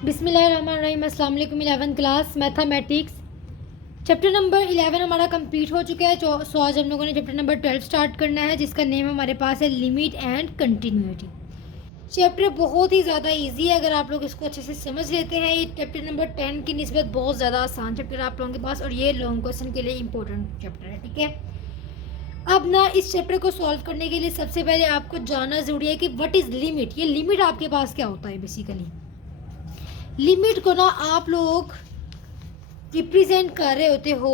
बिस्मिल्लाहिर्रहमानिर्रहीम। अस्सलाम वालेकुम। 11th class mathematics chapter number 11 हमारा कंप्लीट हो चुका है। सो आज हम लोगों ने चैप्टर नंबर 12 स्टार्ट करना है, जिसका नेम हमारे पास है लिमिट एंड कंटिन्यूटी। चैप्टर बहुत ही ज़्यादा इजी है अगर आप लोग इसको अच्छे से समझ लेते हैं। ये चैप्टर नंबर 10 की निस्बत बहुत ज़्यादा आसान चैप्टर है आप लोगों के पास, और ये लॉन्ग क्वेश्चन के लिए इंपॉर्टेंट चैप्टर है। ठीक है, अब ना इस चैप्टर को सॉल्व करने के लिए सबसे पहले आपको जानना ज़रूरी है कि व्हाट इज़ लिमिट। ये लिमिट आपके पास क्या होता है। बेसिकली लिमिट को ना आप लोग रिप्रेजेंट कर रहे होते हो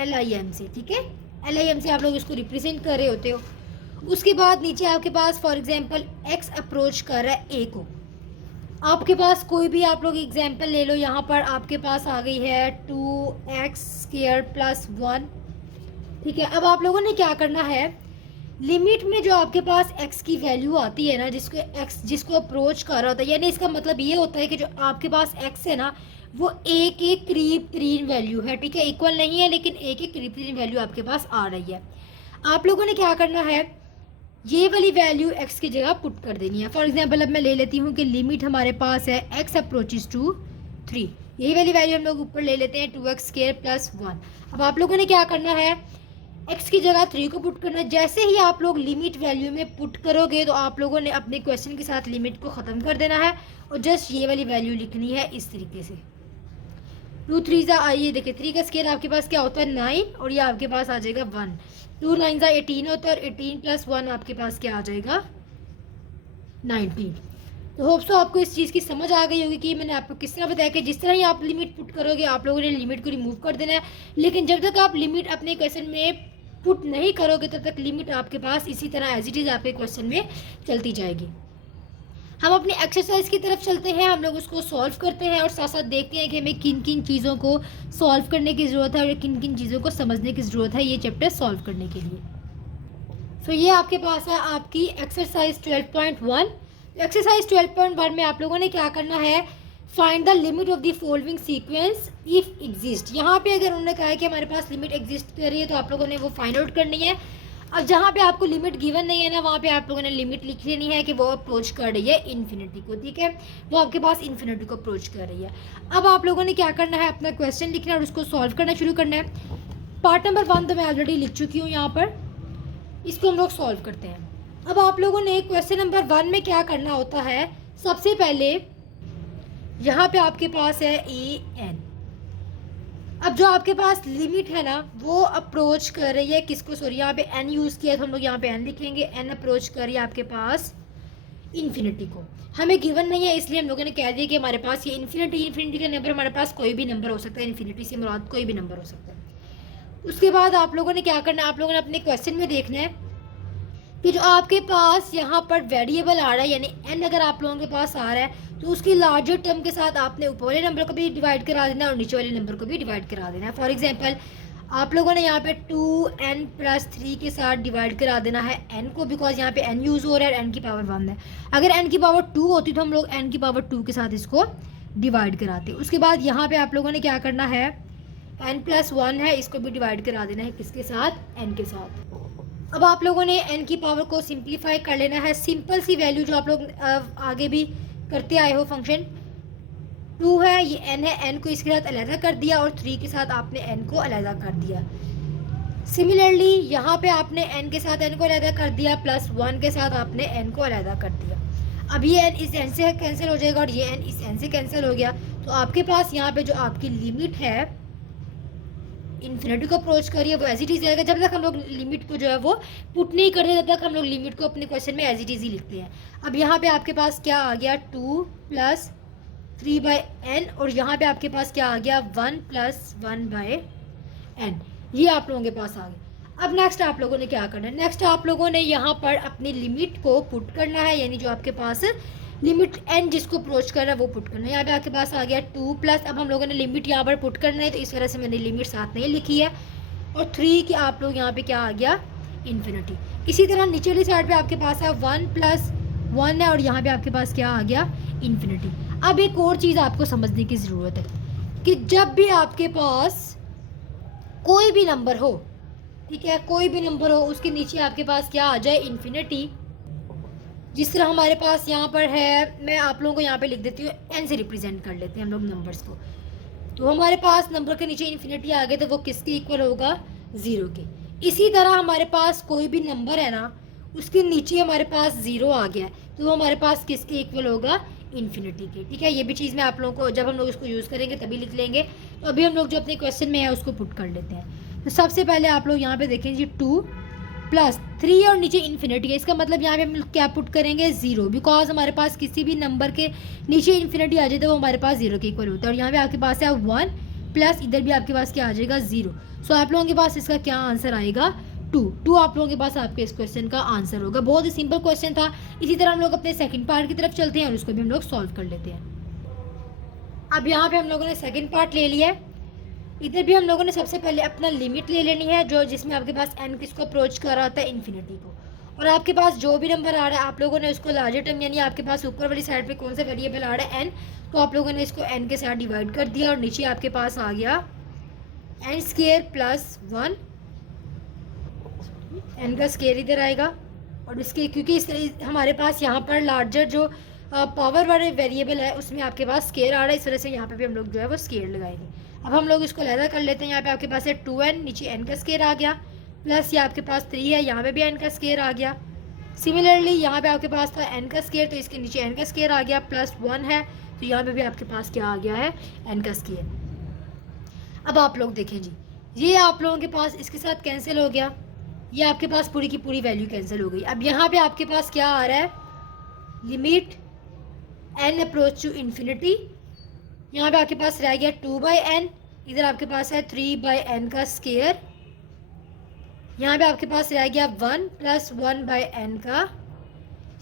LIM से। ठीक है, LIM से आप लोग इसको रिप्रेजेंट कर रहे होते हो। उसके बाद नीचे आपके पास फॉर एग्जांपल x अप्रोच कर रहा है a को। आपके पास कोई भी आप लोग एग्जांपल ले लो। यहाँ पर आपके पास आ गई है 2x² + 1। ठीक है, अब आप लोगों ने क्या करना है, लिमिट में जो आपके पास x की वैल्यू आती है ना, जिसको अप्रोच कर रहा होता है, यानी इसका मतलब ये होता है कि जो आपके पास x है ना, वो a के करीब तरीन वैल्यू है। ठीक है, इक्वल नहीं है लेकिन a के करीब तरीन वैल्यू आपके पास आ रही है। आप लोगों ने क्या करना है, ये वाली वैल्यू x की जगह पुट कर देनी है। फॉर एग्जाम्पल अब मैं ले लेती हूँ कि लिमिट हमारे पास है x अप्रोचेस टू 3। यही वाली वैल्यू हम लोग ऊपर ले लेते हैं 2x² + 1। अब आप लोगों ने क्या करना है, x की जगह 3 को पुट करना है। जैसे ही आप लोग लिमिट वैल्यू में पुट करोगे तो आप लोगों ने अपने क्वेश्चन के साथ लिमिट को ख़त्म कर देना है और जस्ट ये वाली वैल्यू लिखनी है इस तरीके से। 2 3 ये देखिए 3 का स्केयर आपके पास क्या होता है 9, और ये आपके पास आ जाएगा 1। 2 9 18 होता है, और 18 + 1 आपके पास क्या आ जाएगा 19। तो होप सो आपको इस चीज़ की समझ आ गई होगी कि मैंने आपको किस तरह बताया कि जिस तरह ही आप लिमिट पुट करोगे आप लोगों ने लिमिट को रिमूव कर देना है। लेकिन जब तक आप लिमिट अपने क्वेश्चन में पुट नहीं करोगे तब तक लिमिट आपके पास इसी तरह एज इट इज़ आपके क्वेश्चन में चलती जाएगी। हम अपनी एक्सरसाइज की तरफ चलते हैं, हम लोग उसको सॉल्व करते हैं और साथ साथ देखते हैं कि हमें किन किन चीज़ों को सॉल्व करने की ज़रूरत है और किन किन चीज़ों को समझने की ज़रूरत है ये चैप्टर सॉल्व करने के लिए। सो ये आपके पास है आपकी एक्सरसाइज 12.1। एक्सरसाइज 12.1 में आप लोगों ने क्या करना है, find the limit of the following sequence if exist. यहाँ पे अगर उन्होंने कहा है कि हमारे पास लिमिट एग्जिस्ट कर रही है तो आप लोगों ने वो फाइंड आउट करनी है। अब जहाँ पे आपको लिमिट गिवन नहीं है ना, वहाँ पे आप लोगों ने लिमिट लिख लेनी है कि वो अप्रोच कर रही है इन्फिनिटी को। ठीक है, वो आपके पास इन्फिनिटी को अप्रोच कर रही है। अब आप लोगों ने क्या करना है, अपना क्वेश्चन लिखना है और उसको सॉल्व करना शुरू करना है। पार्ट नंबर 1 तो मैं ऑलरेडी लिख चुकी हूँ यहाँ पर, इसको हम लोग सॉल्व करते हैं। अब आप लोगों ने क्वेश्चन नंबर 1 में क्या करना होता है, सबसे पहले यहाँ पे आपके पास है AN। अब जो आपके पास लिमिट है ना वो अप्रोच कर रही है किसको, सॉरी यहाँ पे n यूज़ किया तो हम लोग यहाँ पे n लिखेंगे। n अप्रोच कर रही है आपके पास इन्फिनिटी को। हमें गिवन नहीं है इसलिए हम लोगों ने कह दिया कि हमारे पास ये इन्फिनिटी का नंबर, हमारे पास कोई भी नंबर हो सकता है, इन्फिनिटी से मुराद कोई भी नंबर हो सकता है। उसके बाद आप लोगों ने क्या करना है, आप लोगों ने अपने क्वेश्चन में देखना है कि जो आपके पास यहाँ पर वेरिएबल आ रहा है, यानी n अगर आप लोगों के पास आ रहा है तो उसकी लार्जर टर्म के साथ आपने ऊपर वाले नंबर को भी डिवाइड करा देना है और नीचे वाले नंबर को भी डिवाइड करा देना है। फॉर एग्जांपल आप लोगों ने यहाँ पे 2n + 3 के साथ डिवाइड करा देना है n को, बिकॉज यहाँ पे n यूज़ हो रहा है, n की पावर 1 है। अगर n की पावर 2 होती तो हम लोग n की पावर 2 के साथ इसको डिवाइड कराते। उसके बाद यहाँ पे आप लोगों ने क्या करना है, n + 1 है, इसको भी डिवाइड करा देना है किसके साथ, n के साथ। अब आप लोगों ने n की पावर को सिंप्लीफाई कर लेना है। सिंपल सी वैल्यू जो आप लोग आगे भी करते आए हो, फंक्शन 2 है, ये n है, n को इसके साथ अलग कर दिया और 3 के साथ आपने n को अलग कर दिया। सिमिलरली यहाँ पे आपने n के साथ n को अलग कर दिया, +1 के साथ आपने n को अलग कर दिया। अब ये n इस n से कैंसिल हो जाएगा और ये n इस n से कैंसिल हो गया। तो आपके पास यहाँ पे जो आपकी लिमिट है इन्फिनिटी को अप्रोच करिए वो एज इट इज़ रहेगा। जब तक हम लोग लिमिट को जो है वो पुट नहीं करते तब तक हम लोग लिमिट को अपने क्वेश्चन में एज इट इज़ ही लिखते हैं। अब यहाँ पे आपके पास क्या आ गया 2 + 3/n, और यहाँ पे आपके पास क्या आ गया 1 + 1/n। ये आप लोगों के पास आ गया। अब नेक्स्ट आप लोगों ने क्या करना है, नेक्स्ट आप लोगों ने यहाँ पर अपनी लिमिट को पुट करना है, यानी जो आपके पास लिमिट n जिसको अप्रोच कर रहा है वो पुट करना है। यहाँ पे आपके पास आ गया 2 +, अब हम लोगों ने लिमिट यहाँ पर पुट करना है तो इस तरह से मैंने लिमिट साथ नहीं लिखी है, और 3 की आप लोग यहाँ पे क्या आ गया इन्फिनिटी। इसी तरह नीचे वाली साइड पे आपके पास है 1 + 1 है और यहाँ पे आपके पास क्या आ गया इन्फिनिटी। अब एक और चीज़ आपको समझने की ज़रूरत है कि जब भी आपके पास कोई भी नंबर हो, ठीक है, कोई भी नंबर हो, उसके नीचे आपके पास क्या आ जाए इन्फिनिटी, जिस तरह हमारे पास यहाँ पर है, मैं आप लोगों को यहाँ पे लिख देती हूँ, n से रिप्रेजेंट कर लेते हैं हम लोग नंबर्स को। तो हमारे पास नंबर के नीचे इन्फिनिटी आ गए तो वो किसके इक्वल होगा, 0 के। इसी तरह हमारे पास कोई भी नंबर है ना, उसके नीचे हमारे पास 0 आ गया तो वो हमारे पास किसके इक्वल होगा, इन्फिनिटी के। ठीक है, ये भी चीज़ मैं आप लोगों को जब हम लोग इसको यूज़ करेंगे तभी लिख लेंगे। तो अभी हम लोग जो अपने क्वेश्चन में है उसको पुट कर लेते हैं। तो सबसे पहले आप लोग यहाँ पे देखें जी, 2 + 3 और नीचे इन्फिनिटी है, इसका मतलब यहाँ पे हम क्या पुट करेंगे, 0, बिकॉज हमारे पास किसी भी नंबर के नीचे इन्फिनिटी आ जाए तो वो हमारे पास 0 के इक्वल होता है। और यहाँ पे आपके पास है 1 प्लस इधर भी आपके पास क्या आ जाएगा, 0। सो आप लोगों के पास इसका क्या आंसर आएगा, 2 आप लोगों के पास आपके इस क्वेश्चन का आंसर होगा। बहुत ही सिंपल क्वेश्चन था। इसी तरह हम लोग अपने सेकंड पार्ट की तरफ चलते हैं और उसको भी हम लोग सॉल्व कर लेते हैं। अब यहाँ पे हम लोगों ने सेकंड पार्ट ले लिया है। इधर भी हम लोगों ने सबसे पहले अपना लिमिट ले लेनी है, जो जिसमें आपके पास n किसको अप्रोच कर रहा होता है, इन्फिनिटी को। और आपके पास जो भी नंबर आ रहा है आप लोगों ने उसको लार्जर टर्म, यानी आपके पास ऊपर वाली साइड पे कौन सा वेरिएबल आ रहा है, n, तो आप लोगों ने इसको n के साथ डिवाइड कर दिया और नीचे आपके पास आ गया n² + 1, n का स्केयर इधर आएगा। और इसके क्योंकि हमारे पास यहाँ पर लार्जर जो पावर वाले वेरिएबल है उसमें आपके पास स्केयर आ रहा है, इस वजह से यहाँ पे भी हम लोग जो है वो स्केयर लगाएंगे। अब हम लोग इसको अलग कर लेते हैं। यहाँ पे आपके पास है 2n, नीचे n का स्केयर आ गया, प्लस ये आपके पास 3 है, यहाँ पे भी n का स्केयर आ गया। सिमिलरली यहाँ पे आपके पास था n का स्केयर, तो इसके नीचे n का स्केयर आ गया, प्लस 1 है तो यहाँ पे भी आपके पास क्या आ गया है, n का स्केयर। अब आप लोग देखें जी, ये आप लोगों के पास इसके साथ कैंसिल हो गया, ये आपके पास पूरी की पूरी वैल्यू कैंसिल हो गई। अब यहाँ पे आपके पास क्या आ रहा है, limit n approach to infinity, यहाँ पे आपके पास रह गया 2/n, इधर आपके पास है 3/n का स्केयर, यहाँ पे आपके पास रह गया 1 + 1/n का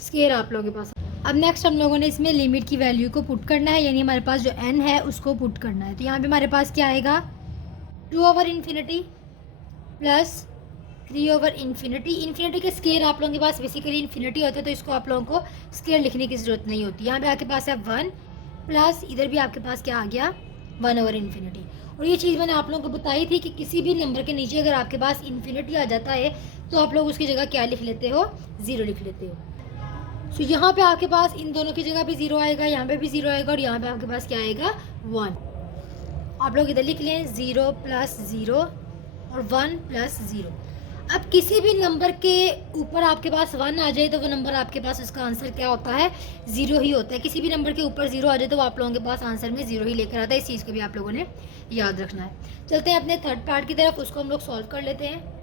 स्केयर आप लोगों के पास। अब नेक्स्ट हम लोगों ने इसमें लिमिट की वैल्यू को पुट करना है, यानी हमारे पास जो n है उसको पुट करना है। तो यहाँ पे हमारे पास क्या आएगा, 2/∞ + 3/∞। इन्फिनिटी के स्केयर आप लोगों के पास बेसिकली इन्फिनिटी होता है, तो इसको आप लोगों को स्केयर लिखने की ज़रूरत नहीं होती। यहाँ पे आपके पास है 1 प्लस इधर भी आपके पास क्या आ गया, 1/∞। और ये चीज़ मैंने आप लोगों को बताई थी कि किसी भी नंबर के नीचे अगर आपके पास इन्फिनिटी आ जाता है तो आप लोग उसकी जगह क्या लिख लेते हो, 0 लिख लेते हो। सो यहाँ पे आपके पास इन दोनों की जगह भी 0 आएगा, यहाँ पे भी 0 आएगा और यहाँ पे आपके पास क्या आएगा, 1। आप लोग इधर लिख लें 0 + 0 और 1 + 0। अब किसी भी नंबर के ऊपर आपके पास 1 आ जाए तो वो नंबर आपके पास उसका आंसर क्या होता है, 0 ही होता है। किसी भी नंबर के ऊपर 0 आ जाए तो आप लोगों के पास आंसर में 0 ही लेकर आता है। इस चीज़ को भी आप लोगों ने याद रखना है। चलते हैं अपने थर्ड पार्ट की तरफ, उसको हम लोग सॉल्व कर लेते हैं।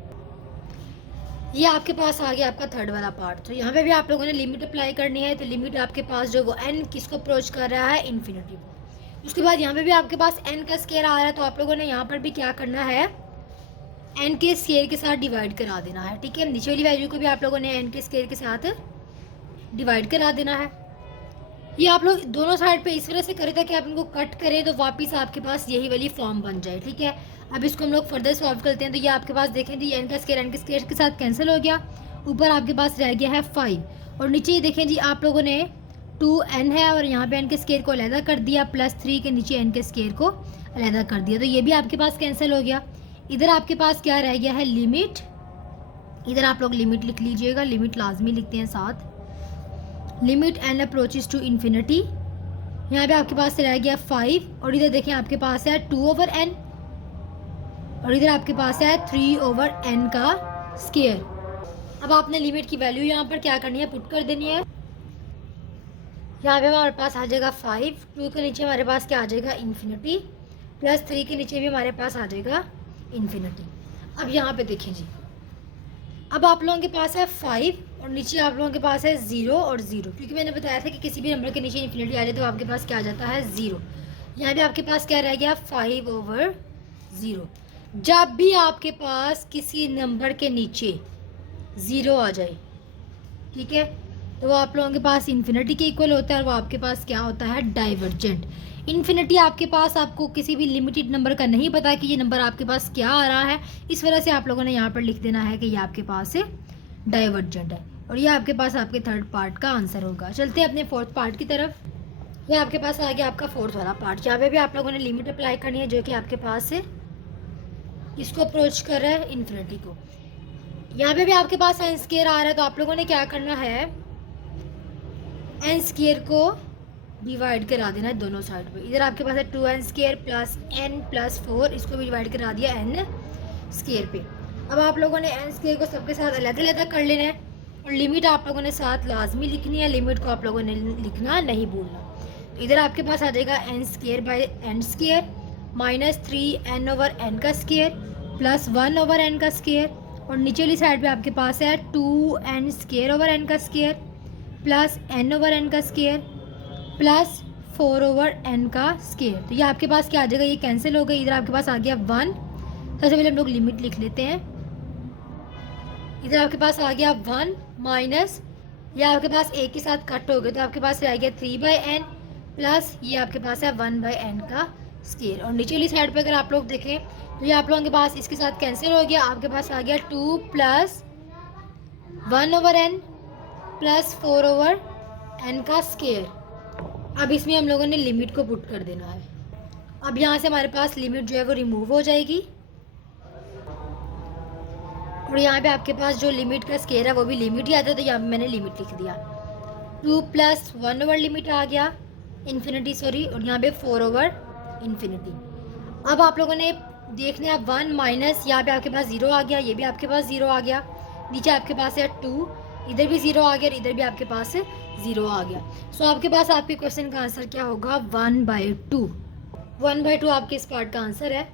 ये आपके पास आ गया आपका थर्ड वाला पार्ट। तो यहाँ पे भी आप लोगों ने लिमिट अप्लाई करनी है। तो लिमिट आपके पास जो वो n किसको अप्रोच कर रहा है, इन्फिनिटी को। उसके बाद यहाँ पे भी आपके पास n का स्केयर आ रहा है, तो आप लोगों ने यहाँ पर भी क्या करना है, n के स्केयर के साथ डिवाइड करा देना है। ठीक है, नीचे वाली वैल्यू को भी आप लोगों ने n के स्केयर के साथ डिवाइड करा देना है। ये आप लोग दोनों साइड पे इस तरह से करें ताकि आप इनको कट करें तो वापस आपके पास यही वाली फॉर्म बन जाए। ठीक है, अब इसको हम लोग फर्दर सॉल्व करते हैं। तो ये आपके पास देखें जी, n का स्केयर के साथ कैंसिल हो गया, ऊपर आपके पास रह गया है 5 और नीचे देखें जी आप लोगों ने 2n है और यहाँ पे n के स्केयर को अलहदा कर दिया, प्लस 3 के नीचे n के स्केयर को अलहदा कर दिया, तो ये भी आपके पास कैंसिल हो गया। इधर आपके पास क्या रह गया है, लिमिट। इधर आप लोग लिमिट लिख लीजिएगा, लिमिट लाजमी लिखते हैं साथ, limit n approaches to infinity. यहाँ पे आपके पास रह गया 5 और इधर देखें आपके पास है 2/n और इधर आपके पास है 3/n का स्केयर। अब आपने लिमिट की वैल्यू यहाँ पर क्या करनी है, पुट कर देनी है। यहाँ पे हमारे पास आ जाएगा 5, 2 के नीचे हमारे पास क्या आ जाएगा, इन्फिनिटी, प्लस 3 के नीचे भी हमारे पास आ जाएगा इन्फिनिटी। अब यहाँ पे देखें जी, अब आप लोगों के पास है 5 और नीचे आप लोगों के पास है 0 और 0, क्योंकि मैंने बताया था कि किसी भी नंबर के नीचे इन्फिनिटी आ जाए तो आपके पास क्या आ जाता है, 0। यहाँ पे आपके पास क्या रह गया, 5/0। जब भी आपके पास किसी नंबर के नीचे 0 आ जाए, ठीक है, तो वो आप लोगों के पास इन्फिनिटी के इक्वल होता है और वो आपके पास क्या होता है, डाइवर्जेंट। इन्फिनिटी आपके पास आपको किसी भी लिमिटेड नंबर का नहीं पता कि ये नंबर आपके पास क्या आ रहा है, इस वजह से आप लोगों ने यहाँ पर लिख देना है कि ये आपके पास डाइवर्जेंट है और ये आपके पास आपके थर्ड पार्ट का आंसर होगा। चलते हैं अपने फोर्थ पार्ट की तरफ। ये आपके पास आ गया आपका फोर्थ वाला पार्ट, यहाँ पे भी आप लोगों ने लिमिट अप्लाई करनी है जो कि आपके पास है, इसको अप्रोच कर रहा है इन्फिनिटी को। यहाँ पे भी आपके पास n स्क्वायर आ रहा है, तो आप लोगों ने क्या करना है, एन स्क्वायर को डिवाइड करा देना है दोनों साइड पे। इधर आपके पास है 2n² प्लस n प्लस 4, इसको भी डिवाइड करा दिया n स्क्वायर पे। अब आप लोगों ने n स्क्वायर को सबके साथ अलग अलग कर लेना है और लिमिट आप लोगों ने साथ लाजमी लिखनी है, लिमिट को आप लोगों ने लिखना नहीं भूलना। तो इधर आपके पास आ जाएगा n² by n square minus 3n over n का स्क्वायर प्लस 1 ओवर n का स्क्वायर, और नीचे वाली साइड पे आपके पास है 2n² ओवर n का square plus n over n का स्क्वायर प्लस 4 ओवर n का स्क्वायर। तो ये आपके पास क्या आ जाएगा, ये कैंसिल हो गई। इधर आपके पास आ गया 1। सबसे पहले हम लोग लिमिट लिख लेते हैं। इधर आपके पास आ गया 1 माइनस, ये आपके पास एक के साथ कट हो गए तो आपके पास आ गया 3/n प्लस ये आपके पास है 1/n का स्क्वायर। और नीचे वाली साइड पे अगर आप लोग देखें तो ये आप लोगों के पास इसके साथ कैंसिल हो गया। आपके पास आ गया 2 plus 1 over n plus 4 over n का स्क्वायर। अब इसमें हम लोगों ने लिमिट को पुट कर देना है। अब यहाँ से हमारे पास लिमिट जो है वो रिमूव हो जाएगी और यहाँ पे आपके पास जो लिमिट का स्क्वायर है वो भी लिमिट ही आता है, तो यहाँ पे मैंने लिमिट लिख दिया। 2 प्लस 1 ओवर लिमिट आ गया इन्फिनिटी, सॉरी, और यहाँ पे 4 ओवर इन्फिनिटी। अब आप लोगों ने देखना है 1 माइनस, यहाँ पे आपके पास 0 आ गया, ये भी आपके पास 0 आ गया, नीचे आपके पास है 2, इधर भी 0 आ गया और इधर भी आपके पास 0 आ गया। सो आपके पास आपके क्वेश्चन का आंसर क्या होगा, 1/2। 1/2 आपके इस पार्ट का आंसर है।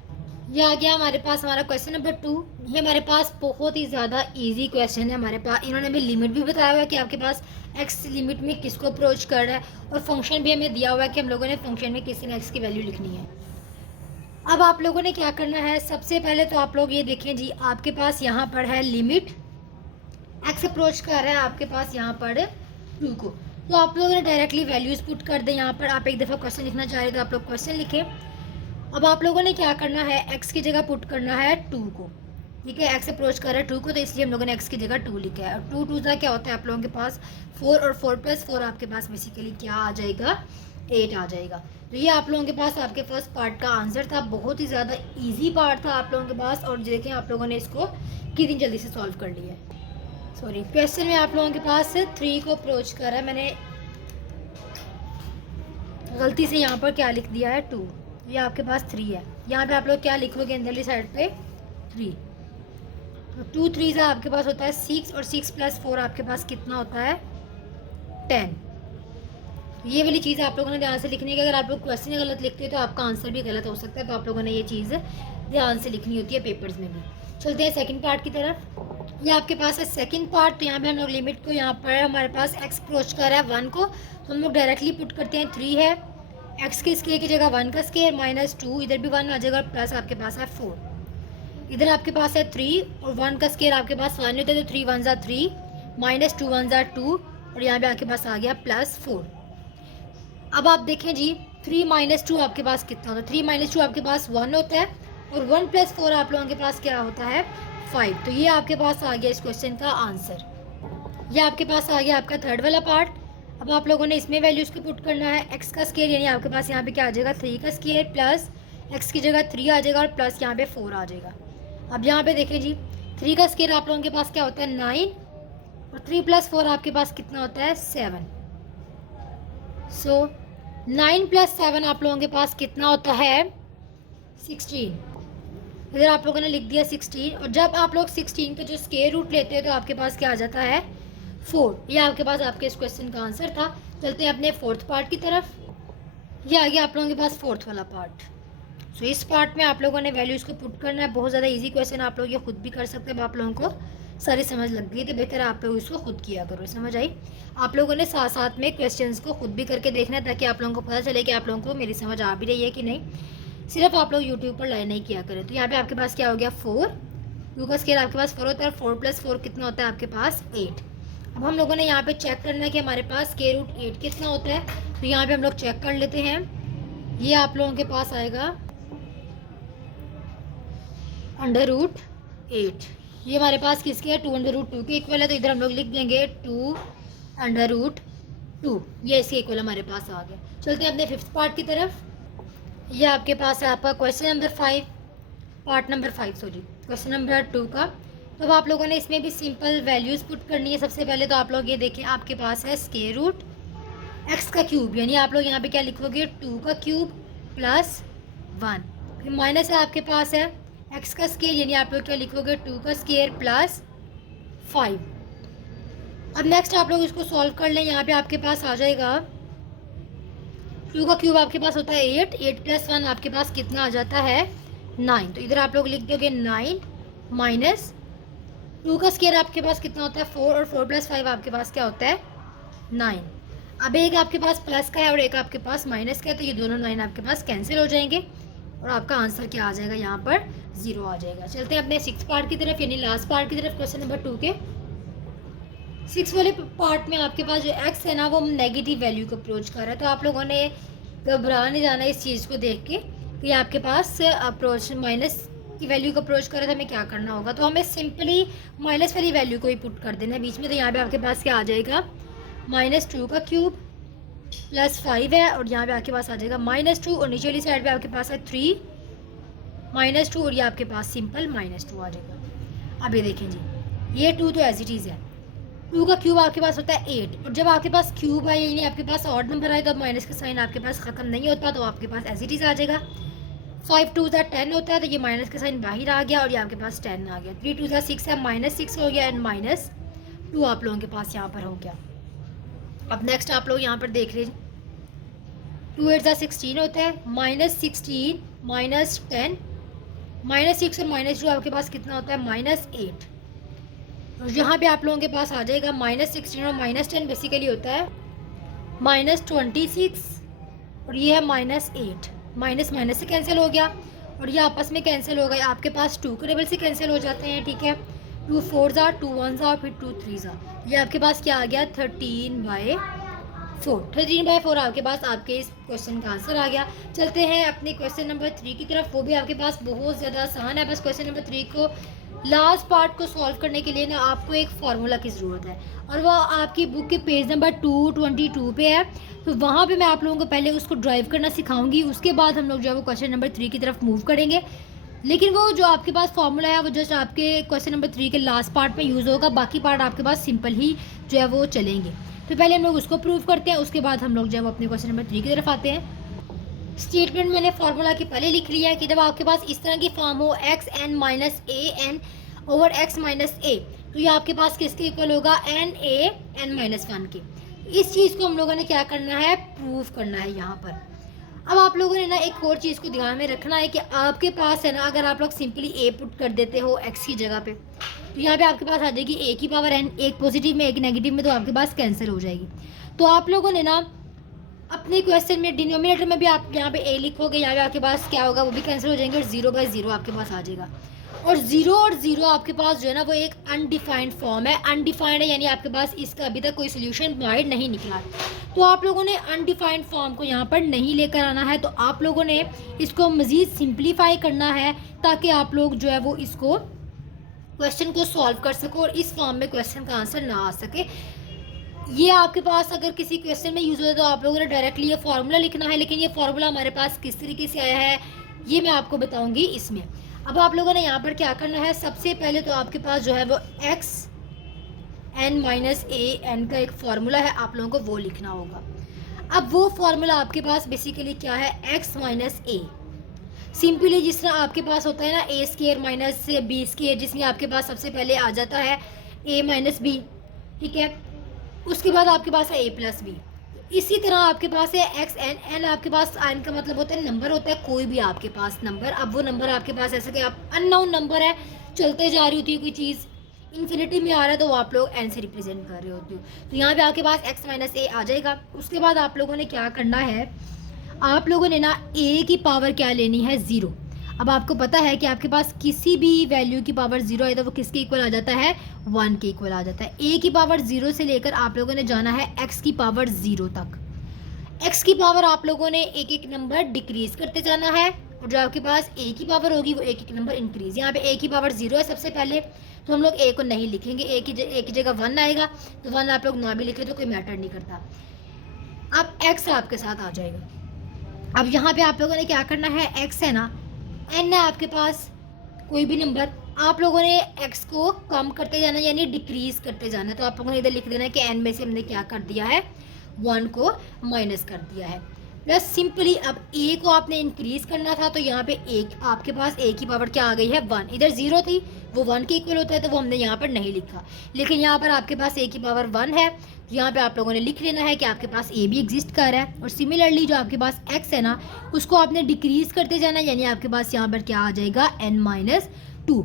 ये आ गया हमारे पास हमारा क्वेश्चन नंबर 2। ये हमारे पास बहुत ही ज़्यादा इजी क्वेश्चन है। हमारे पास इन्होंने भी लिमिट भी बताया हुआ है कि आपके पास एक्स लिमिट में किसको अप्रोच कर रहा है, और फंक्शन भी हमें दिया हुआ है कि हम लोगों ने फंक्शन में किसी ने एक्स की वैल्यू लिखनी है। अब आप लोगों ने क्या करना है, सबसे पहले तो आप लोग ये देखें जी, आपके पास यहाँ पर है लिमिट, एक्स अप्रोच कर रहा है आपके पास यहाँ पर 2 को, तो आप लोगों ने डायरेक्टली वैल्यूज़ पुट कर दें। यहाँ पर आप एक दफ़ा क्वेश्चन लिखना चाह रहे तो आप लोग क्वेश्चन लिखें। अब आप लोगों ने क्या करना है, x की जगह पुट करना है 2 को, ठीक है। x अप्रोच कर रहा है 2 को, तो इसलिए हम लोगों ने x की जगह 2 लिखा है। और 2 2 का क्या होता है, आप लोगों के पास 4 और 4 प्लस 4 आपके पास बेसिकली क्या आ जाएगा, 8 आ जाएगा। तो ये आप लोगों के पास आपके फर्स्ट पार्ट का आंसर था। बहुत ही ज़्यादा ईजी पार्ट था आप लोगों के पास, और देखें आप लोगों ने इसको कितनी जल्दी से सॉल्व कर लिया है। सॉरी, क्वेश्चन में आप लोगों के पास 3 को अप्रोच करा है, मैंने गलती से यहाँ पर क्या लिख दिया है 2, ये आपके पास 3 है। यहाँ पे आप लोग क्या लिखोगे अंदरली साइड पे 3, तो 2 3 से आपके पास होता है 6, और 6 प्लस 4 आपके पास कितना होता है 10। ये वाली चीज़ आप लोगों ने ध्यान से लिखनी है कि अगर आप लोग क्वेश्चन गलत लिखते हो तो आपका आंसर भी गलत हो सकता है, तो आप लोगों ने ये चीज़ ध्यान से लिखनी होती है पेपर्स में भी। चलते हैं सेकंड पार्ट की तरफ। ये आपके पास है सेकंड पार्ट। तो यहाँ पे हम लोग लिमिट को, यहाँ पर हमारे पास एक्स अप्रोच कर रहा है 1 को, तो हम लोग डायरेक्टली पुट करते हैं 3 है, एक्स के स्क्वायर की जगह 1 का स्क्वायर माइनस 2, इधर भी 1 आ जाएगा, प्लस आपके पास है 4, इधर आपके पास है 3 और 1 का स्क्वायर आपके पास 1 होता है, तो 3 1 3 माइनस 2 1 2, और यहाँ पे आपके पास आ गया प्लस 4। अब आप देखें जी, 3 माइनस 2 आपके पास कितना होता है, 3 माइनस 2 आपके पास 1 होता है, और 1 प्लस 4 आप लोगों के पास क्या होता है 5। तो ये आपके पास आ गया इस क्वेश्चन का आंसर। ये आपके पास आ गया आपका थर्ड वाला पार्ट। अब आप लोगों ने इसमें वैल्यूज़ को पुट करना है, एक्स का स्क्वायर यानी आपके पास यहाँ पे क्या आ जाएगा 3 का स्क्वायर प्लस एक्स की जगह 3 आ जाएगा और प्लस यहाँ पे 4 आ जाएगा। अब यहाँ पे देखें जी, 3 का स्क्वायर आप लोगों के पास क्या होता है 9, और 3 प्लस 4 आपके पास कितना होता है 7। सो 9 प्लस 7 आप लोगों के पास कितना होता है 16। इधर आप लोगों ने लिख दिया 16, और जब आप लोग 16 का जो स्क्वायर रूट लेते हैं तो आपके पास क्या आ जाता है 4। ये आपके पास आपके इस क्वेश्चन का आंसर था। चलते हैं अपने फोर्थ पार्ट की तरफ। ये आ गया आप लोगों के पास फोर्थ वाला पार्ट। सो इस पार्ट में आप लोगों ने वैल्यूज़ को पुट करना है। बहुत ज़्यादा इजी क्वेश्चन, आप लोग ये खुद भी कर सकते हैं। अब आप लोगों को सारी समझ लग गई तो बेहतर आप लोग इसको खुद किया करो। समझ आई? आप लोगों ने साथ साथ में क्वेश्चंस को खुद भी करके देखना है, ताकि आप लोगों को पता चले कि आप लोगों को मेरी समझ आ भी रही है कि नहीं। सिर्फ आप लोग यूट्यूब पर लाइन नहीं किया करें। तो यहाँ पे आपके पास क्या हो गया 4, 2 का स्क्वायर आपके पास 4 होता है, 4 प्लस 4 कितना होता है आपके पास 8। अब हम लोगों ने यहाँ पे चेक करना है कि हमारे पास स्क्वायर रूट 8 कितना होता है। तो यहाँ पे हम लोग चेक कर लेते हैं। ये आप लोगों के पास आएगा √8। ये हमारे पास किसके है 2√2 के इक्वल है, तो इधर हम लोग लिख देंगे 2√2। ये इसके इक्वल हमारे पास आ गया। चलते हैं अपने फिफ्थ पार्ट की तरफ। ये आपके पास है आपका question number 5, part number 5 sorry, question number 2 का। तो अब आप लोगों ने इसमें भी सिंपल वैल्यूज़ पुट करनी है। सबसे पहले तो आप लोग ये देखें, आपके पास है स्क्वायर रूट एक्स का क्यूब, यानी आप लोग यहाँ पे क्या लिखोगे 2 का क्यूब प्लस 1, फिर माइनस है आपके पास है एक्स का स्केयर, यानी आप लोग क्या लिखोगे 2 का स्केयर प्लस 5। अब नेक्स्ट आप लोग इसको सॉल्व कर लें, यहाँ पे आपके पास आ जाएगा 2 का क्यूब आपके पास होता है 8, 8 प्लस 1 आपके पास कितना आ जाता है 9, तो इधर आप लोग लिख दोगे 9 माइनस 2 का स्केयर आपके पास कितना होता है 4, और 4 प्लस 5 आपके पास क्या होता है 9। अब एक आपके पास प्लस का है और एक आपके पास माइनस का है, तो ये दोनों 9 आपके पास कैंसिल हो जाएंगे और आपका आंसर क्या आ जाएगा यहाँ पर 0 आ जाएगा। चलते हैं अपने 6 पार्ट की तरफ, यानी लास्ट पार्ट की तरफ, क्वेश्चन नंबर 2 के 6 वाले पार्ट में आपके पास जो एक्स है ना वो नेगेटिव वैल्यू को अप्रोच कर रहा है, तो आप लोगों ने घबरा नहीं जाना इस चीज़ को देख के कि आपके पास अप्रोच माइनस की वैल्यू को अप्रोच कर रहा है, तो हमें क्या करना होगा, तो हमें सिंपली माइनस वाली वैल्यू को ही पुट कर देना है बीच में। तो यहाँ पे आपके पास क्या आ जाएगा -2 का क्यूब प्लस 5 है, और यहाँ पे आपके पास आ जाएगा -2, और नीचे वाली साइड पे आपके पास है 3 -2, और ये आपके पास सिंपल -2 आ जाएगा। अब ये देखें जी, ये 2 तो एज इट इज़ है, 2 का क्यूब आपके पास होता है 8, और जब आपके पास क्यूब है यानी आपके पास ऑड नंबर आए तो माइनस का साइन आपके पास ख़त्म नहीं होता, तो आपके पास एज इट इज़ आ जाएगा। 5 2 10 होता है, तो ये माइनस का साइन बाहर आ गया और ये आपके पास 10 आ गया। 3 2 6 है, -6 हो गया, एंड -2 आप लोगों के पास यहाँ पर हो गया। अब नेक्स्ट आप लोग यहाँ पर देख लीजिए, 2 8 16 होता है, -16 -10 -6 और -2 आपके पास कितना होता है -8। और यहाँ पे आप लोगों के पास आ जाएगा -16 और -10 बेसिकली होता है -26, और ये है -8, माइनस माइनस से कैंसिल हो गया और ये आपस में कैंसिल हो गए, आपके पास 2 के टेबल से कैंसिल हो जाते हैं, ठीक है। 2 4 ज़ा 2 1 ज़ा, फिर 2 3 ज़ा, ये आपके पास क्या आ गया 13/4। 13/4 आपके पास आपके इस क्वेश्चन का आंसर आ गया। चलते हैं अपने क्वेश्चन नंबर 3 की तरफ, वो भी आपके पास बहुत ज़्यादा आसान है। बस क्वेश्चन नंबर 3 को लास्ट पार्ट को सॉल्व करने के लिए ना आपको एक फार्मूला की ज़रूरत है, और वो आपकी बुक के पेज नंबर 222 पे है, तो वहाँ पे मैं आप लोगों को पहले उसको ड्राइव करना सिखाऊंगी, उसके बाद हम लोग जो है वो क्वेश्चन नंबर 3 की तरफ मूव करेंगे। लेकिन वो जो आपके पास फार्मूला है वो जस्ट आपके क्वेश्चन नंबर 3 के लास्ट पार्ट में यूज़ होगा, बाकी पार्ट आपके पास सिंपल ही जो है वो चलेंगे। तो पहले हम लोग उसको प्रूव करते हैं, उसके बाद हम लोग जो है वो अपने क्वेश्चन नंबर 3 की तरफ आते हैं। स्टेटमेंट मैंने फार्मूला के पहले लिख लिया है कि जब आपके पास इस तरह की फॉर्म हो x(n - a n over x - a, तो ये आपके पास किसके इक्वल होगा n(a) n-1 के। इस चीज़ को हम लोगों ने क्या करना है, प्रूव करना है यहाँ पर। अब आप लोगों ने ना एक और चीज़ को ध्यान में रखना है कि आपके पास है ना, अगर आप लोग सिंपली a पुट कर देते हो x की जगह पे, तो यहाँ पे आपके पास आ जाएगी a की पावर n, एक पॉजिटिव में एक नेगेटिव में, तो आपके पास कैंसिल हो जाएगी। तो आप लोगों ने ना अपने क्वेश्चन में डिनोमिनेटर में भी आप यहाँ पे a लिखोगे, यहाँ पे आपके पास क्या होगा वो भी कैंसिल हो जाएंगे, और 0/0 आपके पास आ जाएगा। और 0 और 0 आपके पास जो है ना वो एक अनडिफाइंड फॉर्म है, अनडिफाइंड है यानी आपके पास इसका अभी तक कोई सोल्यूशन बाहर नहीं निकला। तो आप लोगों ने अनडिफाइंड फॉर्म को यहाँ पर नहीं लेकर आना है, तो आप लोगों ने इसको मज़ीद सिंप्लीफाई करना है ताकि आप लोग जो है वो इसको क्वेश्चन को सॉल्व कर सको और इस फॉर्म में क्वेश्चन का आंसर ना आ सके। ये आपके पास अगर किसी क्वेश्चन में यूज़ होता है तो आप लोगों ने डायरेक्टली ये फार्मूला लिखना है, लेकिन ये फार्मूला हमारे पास किस तरीके से आया है ये मैं आपको बताऊंगी इसमें। अब आप लोगों ने यहाँ पर क्या करना है, सबसे पहले तो आपके पास जो है वो x(n - a n) का एक फार्मूला है, आप लोगों को वो लिखना होगा। अब वो फार्मूला आपके पास बेसिकली क्या है, x - a। सिंपली जिस तरह आपके पास होता है ना a² - b², जिसमें आपके पास सबसे पहले आ जाता है a - b, ठीक है, उसके बाद आपके पास है a + b। इसी तरह आपके पास है x(n) आपके पास n का मतलब होता है नंबर होता है, कोई भी आपके पास नंबर। अब वो नंबर आपके पास ऐसा कि आप अननोन नंबर है, चलते जा रही होती है कोई चीज़, इन्फिनिटी में आ रहा है तो वो आप लोग n से रिप्रेजेंट कर रहे होते हो, तो यहाँ पे आपके पास x - a आ जाएगा। उसके बाद आप लोगों ने क्या करना है, आप लोगों ने ना a की पावर क्या लेनी है 0। अब आपको पता है कि आपके पास किसी भी वैल्यू की पावर 0 है तो वो किसके इक्वल आ जाता है, 1 के इक्वल आ जाता है। a की पावर 0 से लेकर आप लोगों ने जाना है x की पावर 0 तक। x की पावर आप लोगों ने एक एक नंबर डिक्रीज करते जाना है, और जो आपके पास a की पावर होगी वो एक एक नंबर इंक्रीज। यहाँ पे a की पावर 0 है सबसे पहले, तो हम लोग a को नहीं लिखेंगे, a की जगह 1 आएगा, तो 1 आप लोग ना भी लिखे तो कोई मैटर नहीं करता। अब x आपके साथ आ जाएगा। अब यहाँ पे आप लोगों ने क्या करना है, x है ना, n है आपके पास कोई भी नंबर, आप लोगों ने x को कम करते जाना यानी डिक्रीज करते जाना। तो आप लोगों ने इधर लिख देना है कि n में से हमने क्या कर दिया है 1 को माइनस कर दिया है। प्लस सिंपली अब a को आपने इंक्रीज करना था, तो यहाँ पे एक आपके पास a की पावर क्या आ गई है 1। इधर 0 थी, वो 1 के इक्वल होता है, तो वो हमने यहाँ पर नहीं लिखा, लेकिन यहाँ पर आपके पास a की पावर 1 है, तो यहाँ पे आप लोगों ने लिख लेना है कि आपके पास a भी एग्जिस्ट कर रहा है। और सिमिलरली जो आपके पास x है ना, उसको आपने डिक्रीज करते जाना, यानी आपके पास यहाँ पर क्या आ जाएगा n-2।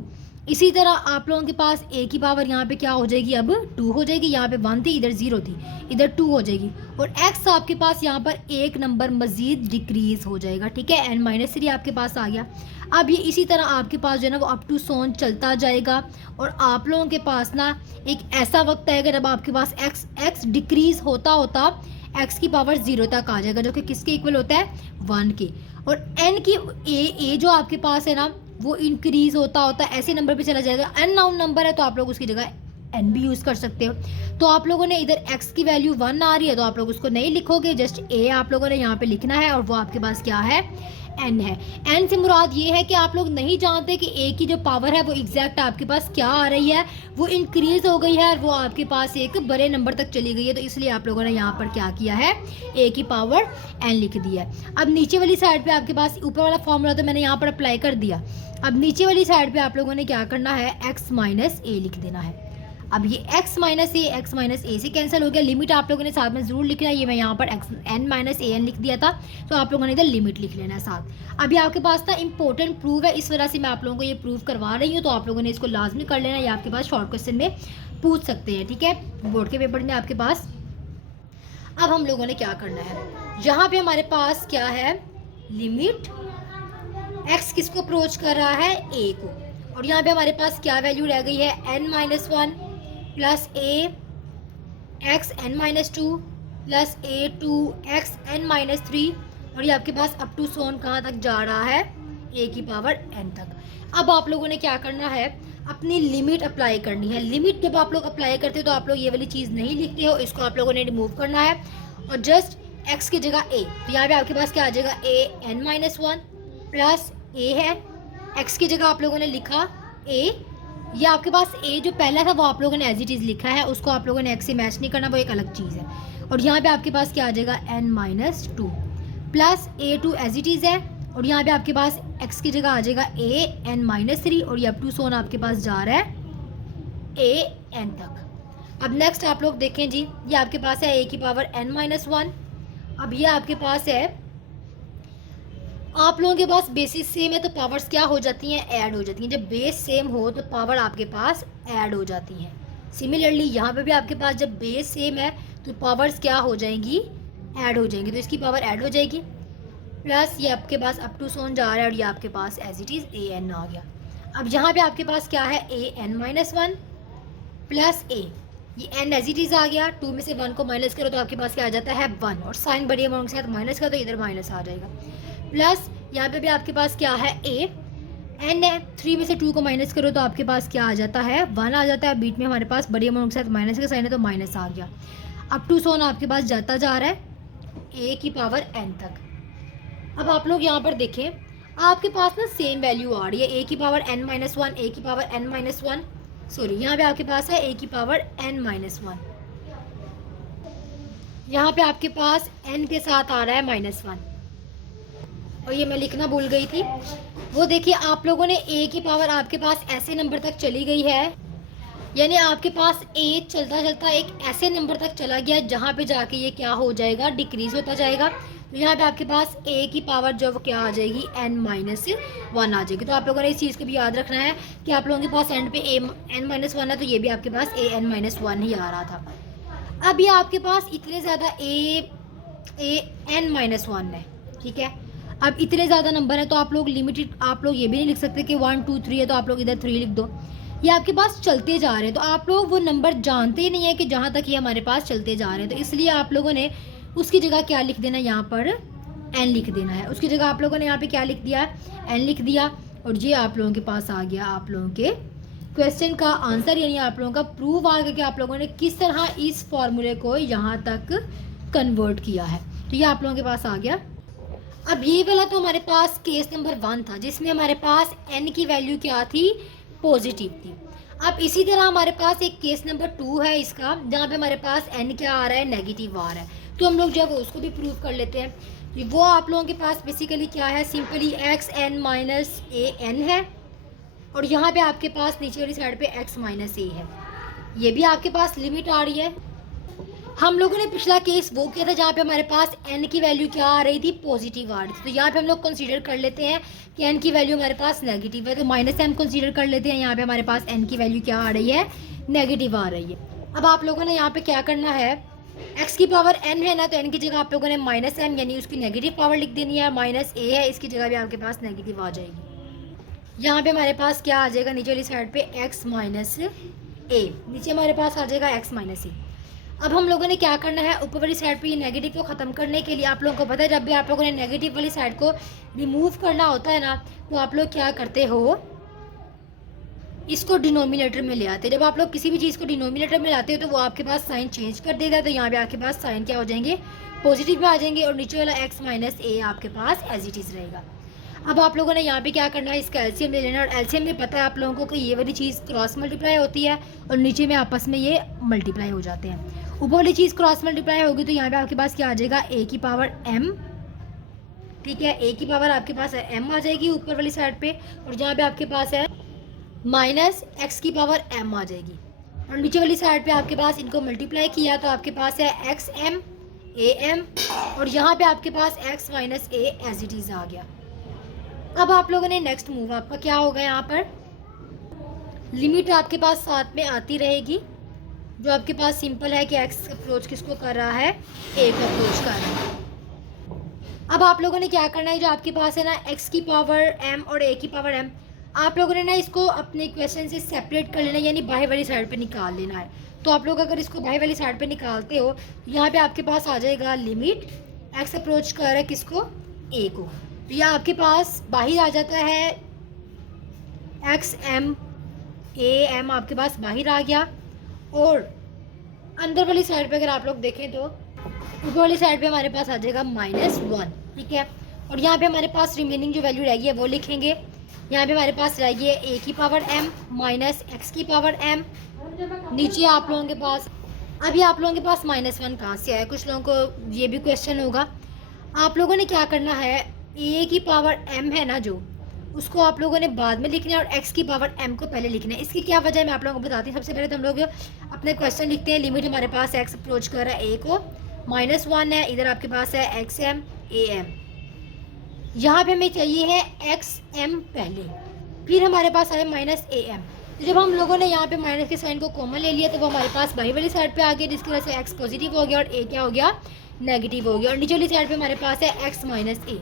इसी तरह आप लोगों के पास a की पावर यहाँ पे क्या हो जाएगी, अब 2 हो जाएगी। यहाँ पे 1 थी, इधर 0 थी, इधर 2 हो जाएगी। और x आपके पास यहाँ पर एक नंबर मजीद डिक्रीज हो जाएगा, ठीक है, n-3 आपके पास आ गया। अब ये इसी तरह आपके पास जो है ना वो अप टू सोन चलता जाएगा। और आप लोगों के पास ना एक ऐसा वक्त आएगा जब आपके पास x डिक्रीज होता होता x की पावर 0 तक आ जाएगा, जो कि किसके इक्वल होता है 1 के। और n की a जो आपके पास है ना वो इंक्रीज होता होता ऐसे नंबर पे चला जाएगा। अननाउन नंबर है तो आप लोग उसकी जगह n भी यूज़ कर सकते हो। तो आप लोगों ने इधर x की वैल्यू 1 आ रही है, तो आप लोग उसको नहीं लिखोगे, जस्ट a आप लोगों ने यहाँ पे लिखना है, और वो आपके पास क्या है n है। n से मुराद ये है कि आप लोग नहीं जानते कि a की जो पावर है वो एग्जैक्ट आपके पास क्या आ रही है, वो इंक्रीज हो गई है और वो आपके पास एक बड़े नंबर तक चली गई है, तो इसलिए आप लोगों ने यहाँ पर क्या किया है a की पावर n लिख दिया है। अब नीचे वाली साइड पे आपके पास ऊपर वाला फॉर्मूला तो मैंने यहाँ पर अप्लाई कर दिया, अब नीचे वाली साइड पे आप लोगों ने क्या करना है x माइनस a लिख देना है। अब ये x माइनस ए से कैंसिल हो गया, लिमिट आप लोगों ने साथ में ज़रूर लिखना है। ये मैं यहाँ पर n-an लिख दिया था, तो आप लोगों ने इधर लिमिट लिख लेना है साथ। अभी आपके पास ना इंपॉर्टेंट प्रूफ है, इस वजह से मैं आप लोगों को ये प्रूफ करवा रही हूँ, तो आप लोगों ने इसको लाजमी कर लेना है, या आपके पास शॉर्ट क्वेश्चन में पूछ सकते हैं, ठीक है, बोर्ड के पेपर में आपके पास। अब हम लोगों ने क्या करना है, यहाँ पर हमारे पास क्या है, लिमिट x किसको अप्रोच कर रहा है a को, और यहाँ पे हमारे पास क्या वैल्यू रह गई है n-1 plus a x n-2 plus a2 x n-3, और ये आपके पास अप टू सोन कहाँ तक जा रहा है a की पावर n तक। अब आप लोगों ने क्या करना है, अपनी लिमिट अप्लाई करनी है। लिमिट जब आप लोग अप्लाई करते हो तो आप लोग ये वाली चीज़ नहीं लिखते हो, इसको आप लोगों ने रिमूव करना है और जस्ट x की जगह a, तो यहाँ पे आपके पास क्या आ जाएगा a n-1 प्लस a है, x की जगह आप लोगों ने लिखा a, ये आपके पास a जो पहला था वो आप लोगों ने एज इट इज़ लिखा है, उसको आप लोगों ने x से मैच नहीं करना, वो एक अलग चीज़ है। और यहाँ पे आपके पास क्या आ जाएगा n-2 plus a2 as it is है, और यहाँ पे आपके पास x की जगह आ जाएगा a n-3, और ये अप टू सोन आपके पास जा रहा है a n तक। अब नेक्स्ट आप लोग देखें जी, ये आपके पास है a की पावर n-1। अब ये आपके पास है, आप लोगों के पास बेसिस सेम है तो पावर्स क्या हो जाती हैं, ऐड हो जाती हैं। जब बेस सेम हो तो पावर आपके पास ऐड हो जाती हैं। सिमिलरली यहाँ पे भी आपके पास जब बेस सेम है तो पावर्स क्या हो जाएंगी, ऐड हो जाएंगी, तो इसकी पावर ऐड हो जाएगी। प्लस ये आपके पास अप टू सोन जा रहा है, और ये आपके पास as it is a n आ गया। अब यहाँ पे आपके पास क्या है a n-1 प्लस a, ये n एज इट इज़ आ गया, 2 में से 1 को माइनस करो तो आपके पास क्या आ जाता है 1, और साइन बड़ी अमाउंट के साथ माइनस का तो इधर माइनस आ जाएगा। प्लस यहाँ पे भी आपके पास क्या है a n है, 3 में से 2 को माइनस करो तो आपके पास क्या आ जाता है 1 आ जाता है, बीच में हमारे पास बड़ी अमाउंट के साथ माइनस का साइन है तो माइनस आ गया। अप टू सोन आपके पास जाता जा रहा है a की पावर n तक। अब आप लोग यहाँ पर देखें, आपके पास ना सेम वैल्यू आ रही है a की पावर n-1, a की पावर n-1, सॉरी यहाँ पे आपके पास है a की पावर n-1, यहाँ पे आपके पास n के साथ आ रहा है -1, और ये मैं लिखना भूल गई थी। वो देखिए आप लोगों ने a की पावर आपके पास ऐसे नंबर तक चली गई है, यानी आपके पास a चलता चलता एक ऐसे नंबर तक चला गया जहाँ पे जाके ये क्या हो जाएगा, डिक्रीज होता जाएगा। तो यहाँ पे आपके पास a की पावर जो वो क्या आ जाएगी n-1 आ जाएगी। तो आप लोगों ने इस चीज़ को भी याद रखना है कि आप लोगों के पास एंड पे n-1 है, तो ये भी आपके पास an-1 ही आ रहा था। अब ये आपके पास इतने ज़्यादा n-1 है, ठीक है। अब इतने ज़्यादा नंबर है तो आप लोग लिमिटेड, आप लोग ये भी नहीं लिख सकते कि 1 2 3 है तो आप लोग इधर 3 लिख दो। ये आपके पास चलते जा रहे हैं, तो आप लोग वो नंबर जानते ही नहीं है कि जहाँ तक ये हमारे पास चलते जा रहे हैं, तो इसलिए आप लोगों ने उसकी जगह क्या लिख देना, यहाँ पर n लिख देना है। उसकी जगह आप लोगों ने यहाँ पे क्या लिख दिया, n लिख दिया, और ये आप लोगों के पास आ गया आप लोगों के क्वेश्चन का आंसर, यानी आप लोगों का प्रूफ आ गया कि आप लोगों ने किस तरह इस फॉर्मूले को यहाँ तक कन्वर्ट किया है। तो ये आप लोगों के पास आ गया। अब ये वाला तो हमारे पास केस नंबर 1 था, जिसमें हमारे पास n की वैल्यू क्या थी, पॉजिटिव थी। अब इसी तरह हमारे पास एक केस नंबर 2 है इसका, जहाँ पे हमारे पास n क्या आ रहा है, नेगेटिव आ रहा है। तो हम लोग जो है वो उसको भी प्रूव कर लेते हैं। वो आप लोगों के पास बेसिकली क्या है, simply x N minus A N है, और यहाँ पे आपके पास नीचे वाली साइड पे x माइनस ए है। ये भी आपके पास लिमिट आ रही है। हम लोगों ने पिछला केस वो किया था जहाँ पे हमारे पास n की वैल्यू क्या आ रही थी, पॉजिटिव आ रही थी। तो यहाँ पे हम लोग कंसीडर कर लेते हैं कि n की वैल्यू हमारे पास नेगेटिव है, तो माइनस m कंसीडर कर लेते हैं। यहाँ पे हमारे पास n की वैल्यू क्या आ रही है, नेगेटिव आ रही है। अब आप लोगों ने यहाँ पे क्या करना है, x की पावर n है ना, तो n की जगह आप लोगों ने माइनस m यानी उसकी नेगेटिव पावर लिख देनी है। माइनस a है, इसकी जगह भी आपके पास नेगेटिव आ जाएगी। यहाँ पे हमारे पास क्या आ जाएगा, नीचे वाली साइड पे x माइनस ए, नीचे हमारे पास आ जाएगा x माइनस ए। अब हम लोगों ने क्या करना है, ऊपर वाली साइड पे ये नेगेटिव को ख़त्म करने के लिए आप लोगों को पता है, जब भी आप लोगों ने नेगेटिव वाली साइड को रिमूव करना होता है ना, तो आप लोग क्या करते हो, इसको डिनोमिनेटर में ले आते हैं। जब आप लोग किसी भी चीज़ को डिनोमिनेटर में लाते हो तो वो आपके पास साइन चेंज कर देगा। तो यहाँ पे आपके पास साइन क्या हो जाएंगे, पॉजिटिव में आ जाएंगे, और नीचे वाला x माइनस ए आपके पास एज इट इज़ रहेगा। अब आप लोगों ने यहाँ पे क्या करना है, इसका एलसीएम ले लेना, और एलसीएम में पता है आप लोगों को कि ये वाली चीज़ क्रॉस मल्टीप्लाई होती है और नीचे में आपस में ये मल्टीप्लाई हो जाते हैं। ऊपर वाली चीज़ क्रॉस मल्टीप्लाई होगी तो यहाँ पे आपके पास क्या आ जाएगा, a की पावर m, ठीक है, a की पावर आपके पास m आ जाएगी ऊपर वाली साइड पे, और जहाँ पे आपके पास है माइनस x की पावर m आ जाएगी, और नीचे वाली साइड पे आपके पास इनको मल्टीप्लाई किया तो आपके पास है एक्स एम ए एम, और यहाँ पे आपके पास x minus A as it is आ गया। अब आप लोगों ने नेक्स्ट मूव आपका क्या होगा, यहाँ पर लिमिट आपके पास साथ में आती रहेगी, जो आपके पास सिंपल है कि x अप्रोच किसको कर रहा है, a को अप्रोच कर रहा है। अब आप लोगों ने क्या करना है, जो आपके पास है ना x की पावर m और a की पावर m, आप लोगों ने ना इसको अपने इक्वेशन से सेपरेट कर लेना है, यानी बाहर वाली साइड पे निकाल लेना है। तो आप लोग अगर इसको बाहर वाली साइड पे निकालते हो, यहाँ पे आपके पास आ जाएगा लिमिट x अप्रोच कर रहा है किसको, a को, तो यह आपके पास बाहर आ जाता है x m a m आपके पास बाहर आ गया। और अंदर वाली साइड पे अगर आप लोग देखें तो ऊपर वाली साइड पे हमारे पास आ जाएगा -1, ठीक है। और यहाँ पे हमारे पास रिमेनिंग जो वैल्यू रहेगी है वो लिखेंगे। यहाँ पे हमारे पास रहेगी a की पावर m माइनस x की पावर m, नीचे आप लोगों के पास, अभी आप लोगों के पास -1 कहाँ से आया, कुछ लोगों को ये भी क्वेश्चन होगा। आप लोगों ने क्या करना है, a की पावर m है ना जो, उसको आप लोगों ने बाद में लिखना है, और x की पावर m को पहले लिखना है। इसकी क्या वजह है मैं आप लोगों को बताती हूँ। सबसे पहले तो हम लोग अपने क्वेश्चन लिखते हैं। लिमिट हमारे पास x अप्रोच कर रहा है a को, -1 है, इधर आपके पास है एक्स एम ए एम, यहाँ पे हमें चाहिए है एक्स एम पहले, फिर हमारे पास आए -am। तो जब हम लोगों ने यहाँ पे माइनस के साइन को कॉमन ले लिया तो वो हमारे पास बाई वाली साइड पे आ गया, जिसकी वजह से x पॉजिटिव हो गया और a क्या हो गया, नेगेटिव हो गया, और नीचे वाली साइड पे हमारे पास है x माइनस ए।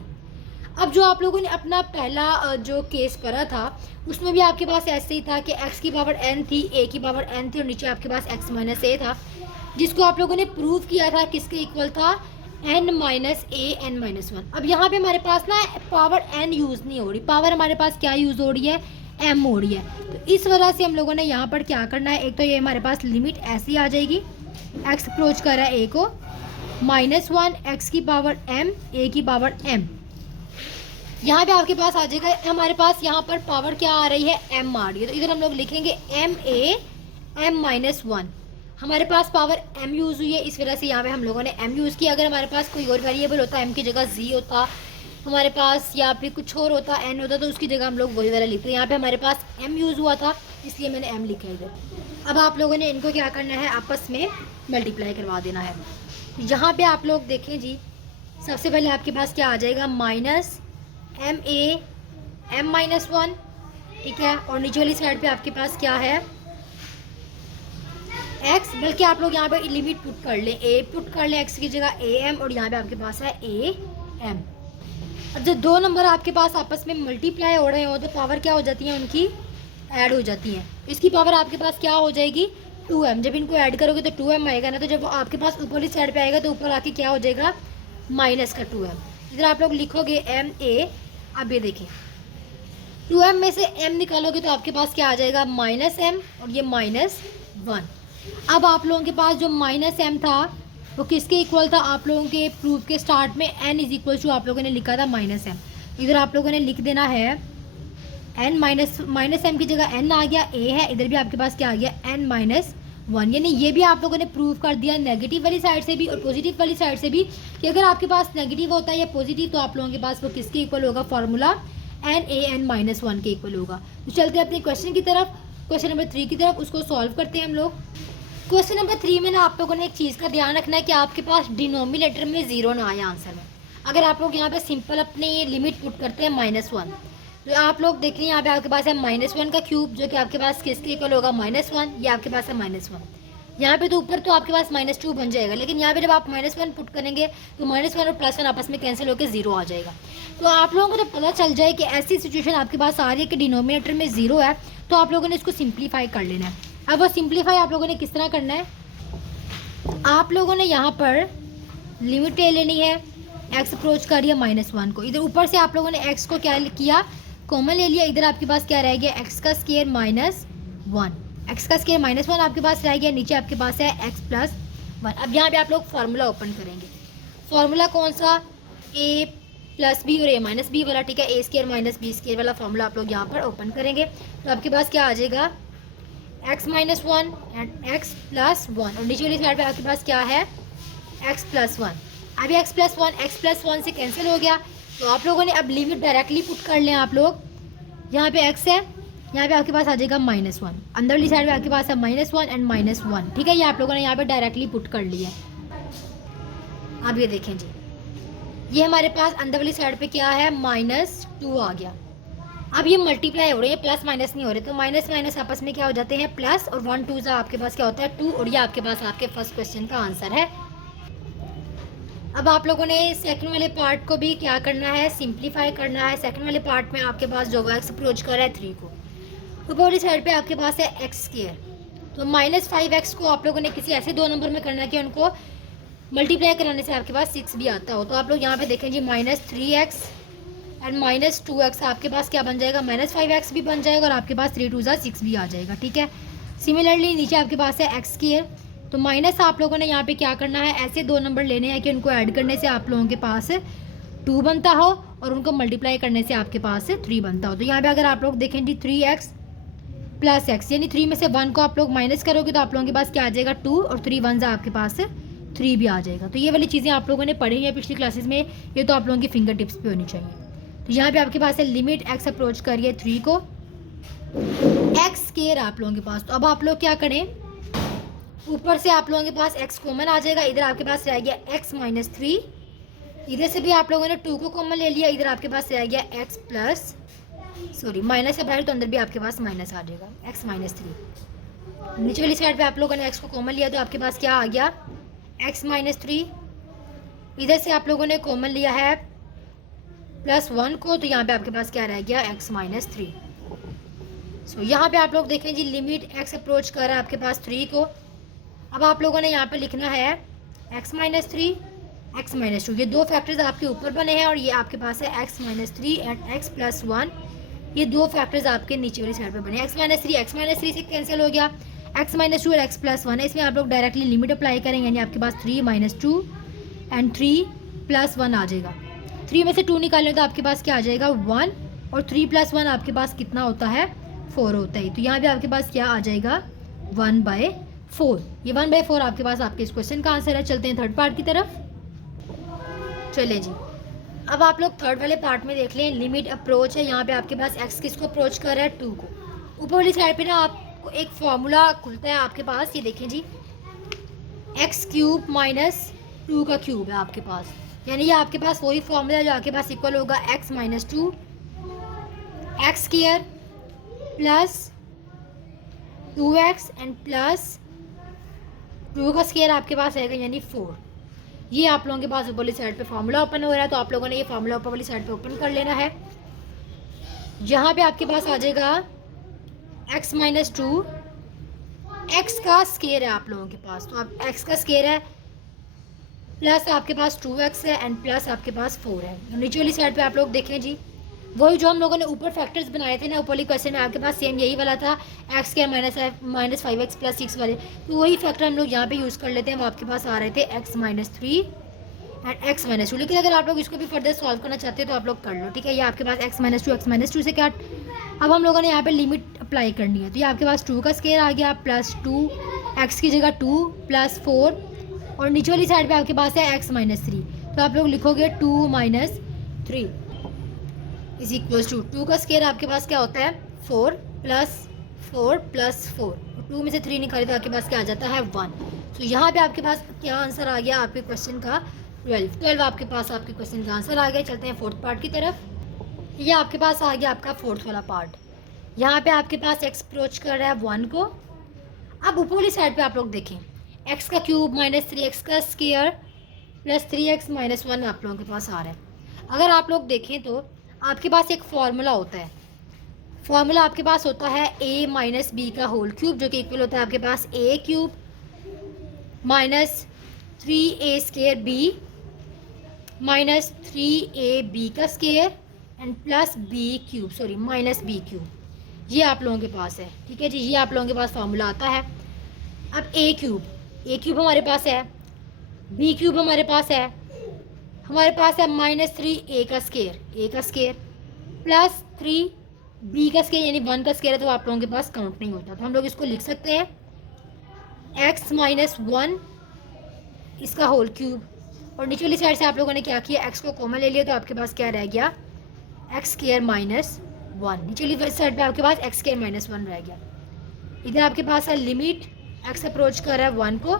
अब जो आप लोगों ने अपना पहला जो केस पढ़ा था उसमें भी आपके पास ऐसे ही था कि x की पावर n थी, a की पावर n थी, और नीचे आपके पास x माइनस ए था, जिसको आप लोगों ने प्रूव किया था किसके इक्वल था, n माइनस ए n माइनस 1। अब यहाँ पे हमारे पास ना पावर n यूज़ नहीं हो रही, पावर हमारे पास क्या यूज़ हो रही है, m हो रही है। तो इस वजह से हम लोगों ने यहाँ पर क्या करना है, एक तो ये हमारे पास लिमिट ऐसी आ जाएगी, x अप्रोच कर रहा है a को, -1 x की पावर m a की पावर m, यहाँ पे आपके पास आ जाएगा, हमारे पास यहाँ पर पावर क्या आ रही है, m आ रही है, तो इधर हम लोग लिखेंगे m a m माइनस 1। हमारे पास पावर m यूज़ हुई है, इस वजह से यहाँ पे हम लोगों ने m यूज़ किया। अगर हमारे पास कोई और वेरिएबल होता, m की जगह z होता हमारे पास, या फिर कुछ और होता, n होता, तो उसकी जगह हम लोग वही वाला लिखते हैं। यहाँ पे हमारे पास m यूज़ हुआ था, इसलिए मैंने m लिखा है इधर। अब आप लोगों ने इनको क्या करना है, आपस में मल्टीप्लाई करवा देना है। यहाँ पे आप लोग देखें जी, सबसे पहले आपके पास क्या आ जाएगा, minus m a m minus 1, ठीक है, और नीचे वाली साइड पे आपके पास क्या है, x, बल्कि आप लोग यहाँ पे लिमिट पुट कर लें, a पुट कर लें x की जगह am, और यहाँ पे आपके पास है am। अब जब दो नंबर आपके पास आपस में मल्टीप्लाई हो रहे हो तो पावर क्या हो जाती है, उनकी ऐड हो जाती है। इसकी पावर आपके पास क्या हो जाएगी, 2m। जब इनको ऐड करोगे तो 2m आएगा ना, तो जब आपके पास ऊपर वाली साइड पे आएगा तो ऊपर आके क्या हो जाएगा, माइनस का 2m। इधर आप लोग लिखोगे m a, अब ये देखिए 2m में से m निकालोगे तो आपके पास क्या आ जाएगा, -m, और ये -1। अब आप लोगों के पास जो -m था वो किसके इक्वल था, आप लोगों के प्रूफ के स्टार्ट में n इज इक्वल टू आप लोगों ने लिखा था -m। इधर आप लोगों ने लिख देना है n माइनस m की जगह n आ गया, a है, इधर भी आपके पास क्या आ गया, n माइनस 1, यानी ये भी आप लोगों ने प्रूव कर दिया नेगेटिव वाली साइड से भी और पॉजिटिव वाली साइड से भी कि अगर आपके पास नेगेटिव होता है या पॉजिटिव तो आप लोगों के पास वो किसके इक्वल होगा, फार्मूला NaN-1 के इक्वल होगा। तो चलते हैं अपने क्वेश्चन की तरफ, क्वेश्चन नंबर 3 की तरफ, उसको सॉल्व करते हैं हम लोग। क्वेश्चन नंबर 3 में ना आप लोगों ने एक चीज़ का ध्यान रखना है कि आपके पास डिनोमिनेटर में 0 ना आए आंसर में। अगर आप लोग यहाँ पे सिंपल अपनी लिमिट पुट करते हैं -1, तो आप लोग देख रहे हैं यहाँ पे आपके पास है -1 का क्यूब जो कि आपके पास किसके इक्वल होगा, -1, ये आपके पास है -1। यहाँ पे तो ऊपर तो आपके पास -2 बन जाएगा, लेकिन यहाँ पे जब आप -1 पुट करेंगे तो -1 और +1 आपस में कैंसिल होकर 0 आ जाएगा। तो आप लोगों को जब पता चल जाए कि ऐसी सिचुएशन आपके पास आ रही है कि डिनोमिनेटर में 0 है, तो आप लोगों ने इसको सिंप्लीफाई कर लेना है। अब वो सिंप्लीफाई आप लोगों ने किस तरह करना है, आप लोगों ने यहाँ पर लिमिट ले लेनी है, x अप्रोच कर दिया -1 को, इधर ऊपर से आप लोगों ने x को क्या किया, कॉमन ले लिया, इधर आपके पास क्या रह गया, x का स्क्वायर -1, x का स्क्वायर -1 आपके पास रह गया, नीचे आपके पास है x + 1। अब यहाँ पे आप लोग फार्मूला ओपन करेंगे, फार्मूला कौन सा, a + b और a - b वाला, ठीक है, a² - b² वाला फार्मूला आप लोग यहाँ पर ओपन करेंगे। तो आपके पास क्या आ जाएगा, x - 1 एंड x + 1, और नीचे वाली साइड पे आपके पास क्या है, x + 1। अभी x + 1 से कैंसिल हो गया, तो आप लोगों ने अब लिमिट डायरेक्टली पुट कर लें। आप लोग यहाँ पे x है, यहाँ पे आपके पास आ जाएगा -1, अंदर वाली साइड पे आपके पास है -1 एंड -1, ठीक है, ये आप लोगों ने यहाँ पे डायरेक्टली पुट कर लिया। अब ये देखें जी, ये हमारे पास अंदर वाली साइड पे क्या है, -2 आ गया। अब ये मल्टीप्लाई हो रहे हैं, प्लस माइनस नहीं हो रहे, तो माइनस माइनस आपस में क्या हो जाते हैं, प्लस, और 1 2 आपके पास क्या होता है, 2, और ये आपके पास आपके फर्स्ट क्वेश्चन का आंसर है। अब आप लोगों ने सेकंड वाले पार्ट को भी क्या करना है, सिंप्लीफाई करना है। सेकंड वाले पार्ट में आपके पास जो x अप्रोच कर रहा है 3 को, ऊपर वाली साइड पे आपके पास है x², तो -5x को आप लोगों ने किसी ऐसे 2 नंबर में करना है कि उनको मल्टीप्लाई कराने से आपके पास 6 भी आता हो। तो आप लोग यहाँ पे देखें जी, -3x एंड -2x आपके पास क्या बन जाएगा, -5x भी बन जाएगा, और आपके पास 3 2 6 भी आ जाएगा, ठीक है। सिमिलरली नीचे आपके पास है x², तो माइनस आप लोगों ने यहाँ पे क्या करना है, ऐसे 2 नंबर लेने हैं कि उनको ऐड करने से आप लोगों के पास 2 बनता हो और उनको मल्टीप्लाई करने से आपके पास 3 बनता हो। तो यहाँ पे अगर आप लोग देखें जी, 3x + x, यानी 3 में से 1 को आप लोग माइनस करोगे तो आप लोगों के पास क्या आ जाएगा, 2, और 3 1 आपके पास 3 भी आ जाएगा। तो ये वाली चीज़ें आप लोगों ने पढ़ी हैं पिछली क्लासेस में, ये तो आप लोगों की फिंगर टिप्स पे होनी चाहिए। तो यहाँ पे आपके पास है लिमिट x अप्रोच करिए 3 को, x² आप लोगों के पास। तो अब आप लोग क्या करें, ऊपर से आप लोगों के पास x कॉमन आ जाएगा, इधर आपके पास रह गया x - 3, इधर से भी आप लोगों ने 2 को कॉमन ले लिया, इधर आपके पास रह गया x प्लस, सॉरी माइनस है बाहर, तो अंदर भी आपके पास माइनस आ जाएगा, x - 3। नीचे वाली साइड पे आप लोगों ने x को कॉमन लिया, तो आपके पास क्या आ गया, x - 3, इधर से आप लोगों ने कॉमन लिया है +1 को, तो यहाँ पे आपके पास क्या रह गया, x - 3। सो यहाँ पे आप लोग देखें जी, लिमिट x अप्रोच कर रहा है आपके पास 3 को। अब आप लोगों ने यहाँ पे लिखना है x - 3, x - 2, ये 2 फैक्टर्स आपके ऊपर बने हैं, और ये आपके पास है x - 3 एंड x + 1, ये 2 फैक्टर्स आपके नीचे वाली साइड पे बने। x - 3 से कैंसिल हो गया, x - 2 और x + 1 है, इसमें आप लोग डायरेक्टली लिमिट अप्लाई करेंगे, यानी आपके पास 3 - 2 एंड 3 + 1 आ जाएगा। 3 में से 2 निकालें तो आपके पास क्या आ जाएगा, 1, और 3 + 1 आपके पास कितना होता है, 4 होता है। तो यहाँ पे आपके पास क्या आ जाएगा, 1/4। ये 1/4 आपके पास आपके इस क्वेश्चन का आंसर है। चलते हैं थर्ड पार्ट की तरफ। चले जी, अब आप लोग थर्ड वाले पार्ट में देख लें, लिमिट अप्रोच है, यहाँ पे आपके पास x किसको अप्रोच कर रहा है, 2 को। ऊपर वाली साइड पे ना आपको एक फॉर्मूला खुलता है आपके पास, ये देखें जी, x³ - 2 का क्यूब है आपके पास, यानी ये आपके पास वही फॉर्मूला जो आपके पास इक्वल होगा x - 2 x² + 2x and plus 2 का स्क्वायर आपके पास आएगा, यानी 4। ये आप लोगों के पास ऊपर वाली साइड पे फार्मूला ओपन हो रहा है, तो आप लोगों ने ये फार्मूला ऊपर वाली साइड पे ओपन कर लेना है। यहाँ पे आपके पास आ जाएगा x - 2, x का स्क्वायर है आप लोगों के पास, तो आप x का स्क्वायर है प्लस आपके पास 2x है एंड प्लस आपके पास 4 है। नीचे वाली साइड पे आप लोग देखें जी, वही जो हम लोगों ने ऊपर फैक्टर्स बनाए थे ना, ऊपर वाली क्वेश्चन में आपके पास सेम यही वाला था, x² - 5x + 6 वाले, तो वही फैक्टर हम लोग यहाँ पे यूज़ कर लेते हैं। वो आपके पास आ रहे थे x - 3 एंड x - 2, लेकिन अगर आप लोग इसको भी फर्दर सॉल्व करना चाहते हैं तो आप लोग कर लो, ठीक है। ये आपके पास x - 2 से क्या, अब हम लोगों ने यहाँ पे लिमिट अप्लाई करनी है, तो ये आपके पास 2 का स्क्वायर आ गया प्लस 2 एक्स की जगह 2 + 4 और नीचे वाली साइड पे आपके पास है x - 3। तो आप लोग लिखोगे 2 - 3 = 2 का स्क्वायर आपके पास क्या होता है 4 + 4 + 4। 2 में से 3 निकाले तो आपके पास क्या आ जाता है 1। तो यहाँ पे आपके पास क्या आंसर आ गया आपके क्वेश्चन का 12 आपके पास आपके क्वेश्चन का आंसर आ गया। चलते हैं फोर्थ पार्ट की तरफ। ये आपके पास आ गया आपका फोर्थ वाला पार्ट। यहाँ पे आपके पास x अप्रोच कर रहा है 1 को। अब ऊपर वाली साइड पे आप लोग देखें x का क्यूब - 3x का स्क्वायर + 3x - 1 आप लोगों के पास आ रहा है। अगर आप लोग देखें तो आपके पास एक फार्मूला होता है। फार्मूला आपके पास होता है a - b का होल क्यूब, जो कि इक्वल होता है आपके पास a cube - 3a² b - 3ab का square and plus b cube -b cube. ये आप लोगों के पास है, ठीक है जी। ये आप लोगों के पास फार्मूला आता है। अब a क्यूब हमारे पास है, b क्यूब हमारे पास है -3a का स्क्वायर प्लस 3b का स्क्वायर यानी 1 का स्क्वायर है, तो आप लोगों के पास काउंट नहीं होता। तो हम लोग इसको लिख सकते हैं x - 1 इसका होल क्यूब और नीचे वाली साइड से आप लोगों ने क्या किया x को कॉमन ले लिया, तो आपके पास क्या रह गया x² - 1। नीचे वाली साइड पे आपके पास x² - 1 रह गया। इधर आपके पास है लिमिट x अप्रोच कर रहा है 1 को,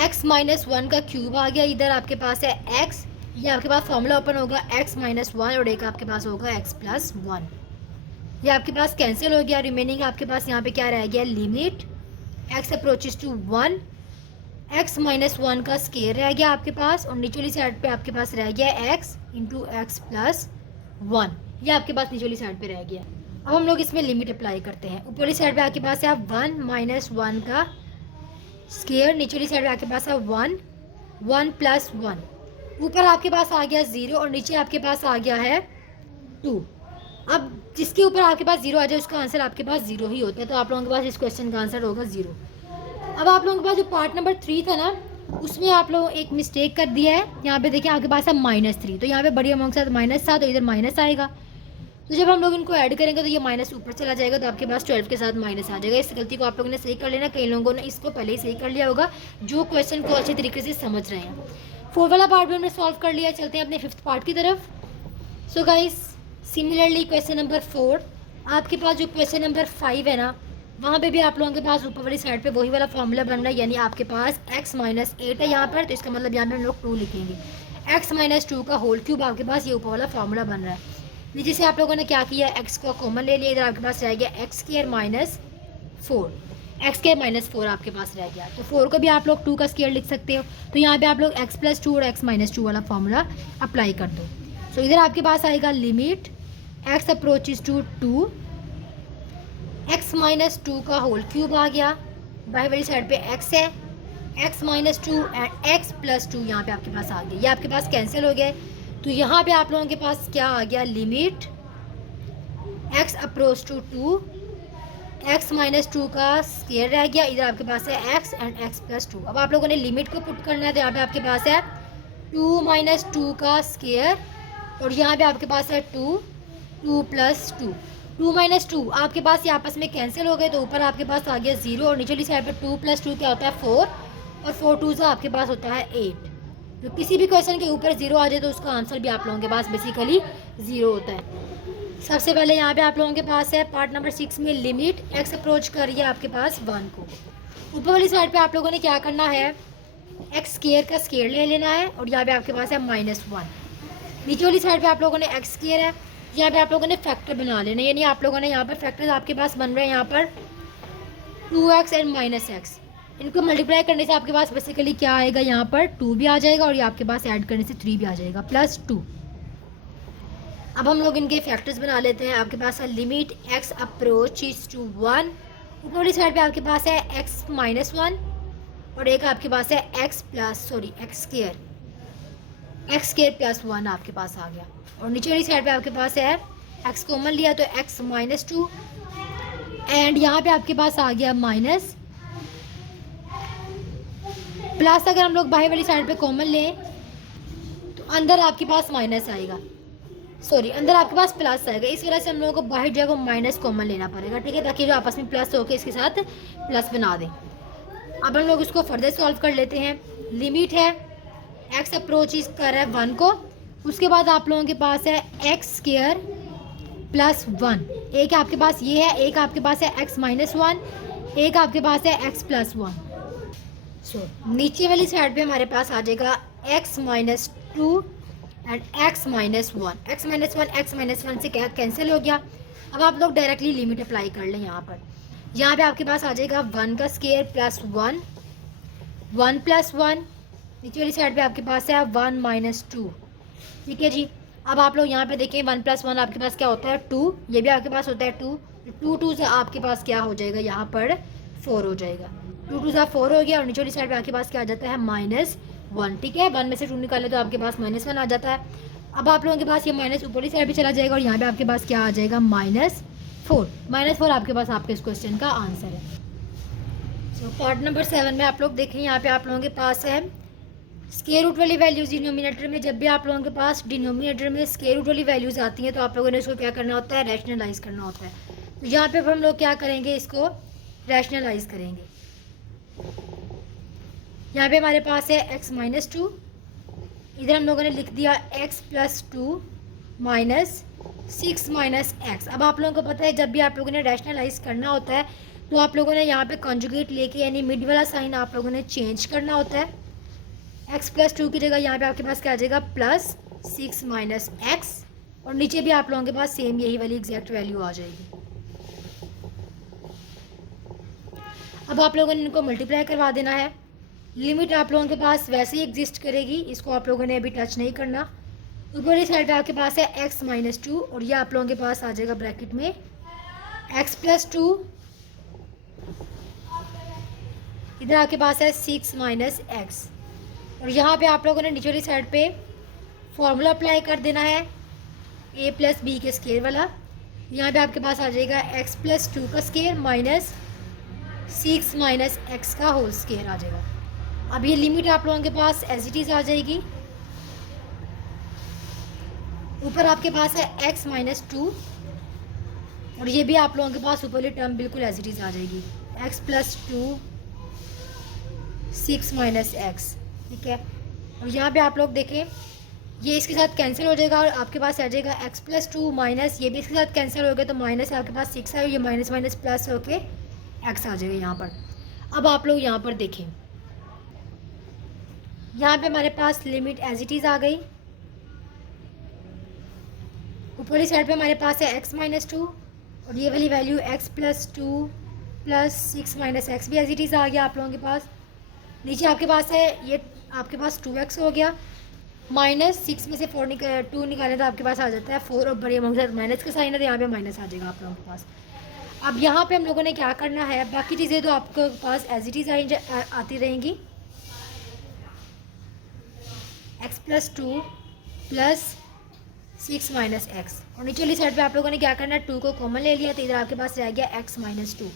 x - 1 का क्यूब आ गया। इधर आपके पास है x, ये आपके पास फॉर्मूला ओपन होगा x - 1 और एक आपके पास होगा x + 1। ये आपके पास कैंसिल हो गया। रिमेनिंग आपके पास यहाँ पे क्या रह गया limit x approaches to 1 x - 1 का स्क्वायर रह गया आपके पास और नीचे वाली साइड पे आपके पास रह गया x × x + 1। ये आपके पास नीचे वाली साइड पे रह गया। अब हम लोग इसमें लिमिट अप्लाई करते हैं। ऊपर वाली साइड पे आपके पास है 1 - 1 का स्क्वायर, नीचे वाली साइड पे आपके पास है 1 + 1। ऊपर आपके पास आ गया 0 और नीचे आपके पास आ गया है 2। अब जिसके ऊपर आपके पास 0 आ जाए उसका आंसर आपके पास 0 ही होता है। तो आप लोगों के पास इस क्वेश्चन का आंसर होगा 0। अब आप लोगों के पास जो पार्ट नंबर 3 था ना, उसमें आप लोग एक मिस्टेक कर दिया है। यहाँ पे देखिए आपके पास है -3, तो यहाँ पे बड़ी अमाउंट के साथ माइनस था, तो इधर माइनस आएगा। तो जब हम लोग इनको ऐड करेंगे तो ये माइनस ऊपर चला जाएगा, तो आपके पास 12 के साथ माइनस आ जाएगा। इस गलती को आप लोगों ने सही कर लेना। कई लोगों ने इसको पहले ही सही कर लिया होगा जो क्वेश्चन को अच्छे तरीके से समझ रहे हैं। 4 वाला पार्ट भी हमने सॉल्व कर लिया। चलते हैं अपने 5th पार्ट की तरफ। So guys, similarly question number 4 आपके पास जो क्वेश्चन नंबर 5 है ना, वहाँ पे भी आप लोगों के पास ऊपर वाली साइड पे वही वाला फॉर्मूला बन रहा है। यानी आपके पास x - 8 है यहाँ पर, तो इसका मतलब यहाँ पे हम लोग 2 लिखेंगे। x - 2 का होल क्यूब आपके पास ये ऊपर वाला फॉर्मूला बन रहा है। नीचे से आप लोगों ने क्या किया x को कॉमन ले लिया, इधर आपके पास रह गया x² - 4। x² - 4 आपके पास रह गया। तो 4 को भी आप लोग 2 का स्क्वायर लिख सकते हो। तो यहाँ पे आप लोग x + 2 और x - 2 वाला फॉर्मूला अप्लाई कर दो। सो इधर आपके पास आएगा limit x approaches to 2 x - 2 का होल क्यूब आ गया। बाई वाली साइड पे x है, x - 2 एंड x + 2 यहाँ पे आपके पास आ गया। ये आपके पास कैंसिल हो गया। तो यहाँ पे आप लोगों के पास क्या आ गया limit x approach to 2 x - 2 का स्क्वायर रह गया। इधर आपके पास है x एंड x + 2। अब आप लोगों ने लिमिट को पुट करना है, तो यहाँ पे आपके पास है 2 - 2 का स्क्वायर और यहाँ पे आपके पास है 2 + 2। 2 - 2 आपके पास ये आपस में कैंसिल हो गए, तो ऊपर आपके पास आ गया 0 और नीचे वाली साइड पर 2 + 2 क्या होता है 4 और 4 2 से आपके पास होता है 8। तो किसी भी क्वेश्चन के ऊपर 0 आ जाए तो उसका आंसर भी आप लोगों के पास बेसिकली 0 होता है। सबसे पहले यहाँ पे आप लोगों के पास है पार्ट नंबर 6 में लिमिट x अप्रोच कर रही है आपके पास 1 को। ऊपर वाली साइड पे आप लोगों ने क्या करना है x² का स्क्वायर ले लेना है और यहाँ पे आपके पास है -1। नीचे वाली साइड पे आप लोगों ने x² है, यहाँ पे आप लोगों ने फैक्टर बना लेना। यानी आप लोगों ने यहाँ पर फैक्टर्स आपके पास बन रहे हैं यहाँ पर 2x एंड -x। इनको मल्टीप्लाई करने से आपके पास बेसिकली क्या आएगा, यहाँ पर 2 भी आ जाएगा और ये आपके पास ऐड करने से 3 भी आ जाएगा +2। अब हम लोग इनके फैक्टर्स बना लेते हैं। आपके पास है लिमिट x अप्रोचेस टू 1, ऊपर वाली साइड पे आपके पास है x - 1 और एक आपके पास है x² + 1 आपके पास आ गया। और नीचे वाली साइड पे आपके पास है x कॉमन लिया तो x - 2 एंड यहाँ पे आपके पास आ गया माइनस प्लस। अगर हम लोग बाहर वाली साइड पे कॉमन लें तो अंदर आपके पास माइनस आएगा। सॉरी, अंदर आपके पास प्लस आएगा, इस वजह से हम लोगों को बाहर जो है वो माइनस कॉमन लेना पड़ेगा, ठीक है, ताकि जो आपस में प्लस होकर इसके साथ प्लस बना दें। अब हम लोग इसको फर्दर सॉल्व कर लेते हैं। लिमिट है एक्स अप्रोच कर रहा है 1 को, उसके बाद आप लोगों के पास है एक्स स्क्वायर प्लस 1, एक आपके पास ये है, एक आपके पास है एक्स माइनस 1, एक आपके पास है एक्स प्लस 1। सो नीचे वाली साइड पे हमारे पास आ जाएगा x minus 2 and x minus 1, x minus 1 x minus 1 से क्या कैंसिल हो गया। अब आप लोग डायरेक्टली लिमिट अप्लाई कर लें। यहाँ पे आपके पास आ जाएगा 1 का स्क्वायर प्लस 1, 1 प्लस 1, नीचे वाली साइड पे आपके पास है 1 माइनस 2, ठीक है जी। अब आप लोग यहाँ पे देखें 1 प्लस 1 आपके पास क्या होता है 2, ये भी आपके पास होता है 2, 2 से आपके पास क्या हो जाएगा यहाँ पर 4 हो जाएगा, 2 से 4 हो गया और नीचे वाली साइड पे आपके पास क्या आ जाता है -1, ठीक है। 1 में से 2 निकाले तो आपके पास -1 आ जाता है। अब आप लोगों के पास ये माइनस ऊपर ही साइड पे चला जाएगा और यहाँ पे आपके पास क्या आ जाएगा -4 आपके पास आपके इस क्वेश्चन का आंसर है। सो पार्ट नंबर 7 में आप लोग देखें, यहाँ पे आप लोगों के पास है स्क्वायर रूट वाली वैल्यूज़ डिनोमिनेटर में। जब भी आप लोगों के पास डिनोमिनेटर में स्क्वायर रूट वाली वैल्यूज़ आती हैं तो आप लोगों ने इसको क्या करना होता है, रैशनलाइज करना होता है। तो यहाँ पे हम लोग क्या करेंगे, इसको रैशनलाइज करेंगे। यहाँ पे हमारे पास है x माइनस 2, इधर हम लोगों ने लिख दिया x plus 2 minus 6 minus x. अब आप लोगों को पता है जब भी आप लोगों ने रैशनलाइज करना होता है तो आप लोगों ने यहाँ पे कॉन्जुगेट लेके यानी मिड वाला साइन आप लोगों ने चेंज करना होता है। x प्लस 2 की जगह यहाँ पे आपके पास क्या आ जाएगा प्लस 6 माइनस एक्स, और नीचे भी आप लोगों के पास सेम यही वाली एग्जैक्ट वैल्यू आ जाएगी। अब आप लोगों ने इनको मल्टीप्लाई करवा देना है। लिमिट आप लोगों के पास वैसे ही एग्जिस्ट करेगी, इसको आप लोगों ने अभी टच नहीं करना। ऊपर वाली साइड पे आपके पास है x माइनस 2 और ये आप लोगों के पास आ जाएगा ब्रैकेट में x प्लस 2, इधर आपके पास है 6 माइनस एक्स, और यहाँ पे आप लोगों ने नीचे वाली साइड पे फॉर्मूला अप्लाई कर देना है a प्लस बी के स्क्वायर वाला। यहाँ पे आपके पास आ जाएगा x प्लस 2 का स्क्वायर माइनस 6 माइनस एक्स का होल स्क्वायर आ जाएगा। अब ये लिमिट आप लोगों के पास एज इट इज़ आ जाएगी। ऊपर आपके पास है x माइनस 2 और ये भी आप लोगों के पास ऊपर वाली टर्म बिल्कुल एज इट इज़ आ जाएगी, x प्लस 2 6 माइनस एक्स, ठीक है। और यहाँ पे आप लोग देखें ये इसके साथ कैंसिल हो जाएगा और आपके पास आ जाएगा x प्लस 2 माइनस ये भी इसके साथ कैंसिल हो गया तो माइनस आपके पास 6 है और ये माइनस माइनस प्लस होके x आ जाएगा यहाँ पर। अब आप लोग यहाँ पर देखें, यहाँ पे हमारे पास लिमिट एज इट इज़ आ गई। ऊपरी साइड पे हमारे पास है x माइनस 2 और ये वाली value x plus 2 plus 6 minus x भी एज इट इज़ आ गया आप लोगों के पास। नीचे आपके पास है ये आपके पास 2x हो गया, माइनस 6 में से 2 निकालें तो आपके पास आ जाता है 4 और बड़े अमाउंट के साथ माइनस का साइन है तो यहाँ पे माइनस आ जाएगा आप लोगों के पास। अब यहाँ पे हम लोगों ने क्या करना है, बाकी चीज़ें तो आपके पास एज इट इज़ आती रहेंगी। x plus 2 plus 6 minus x, और नीचे वाली साइड पे आप लोगों ने क्या करना है 2 को कॉमन ले लिया तो इधर आपके पास रह गया x माइनस 2।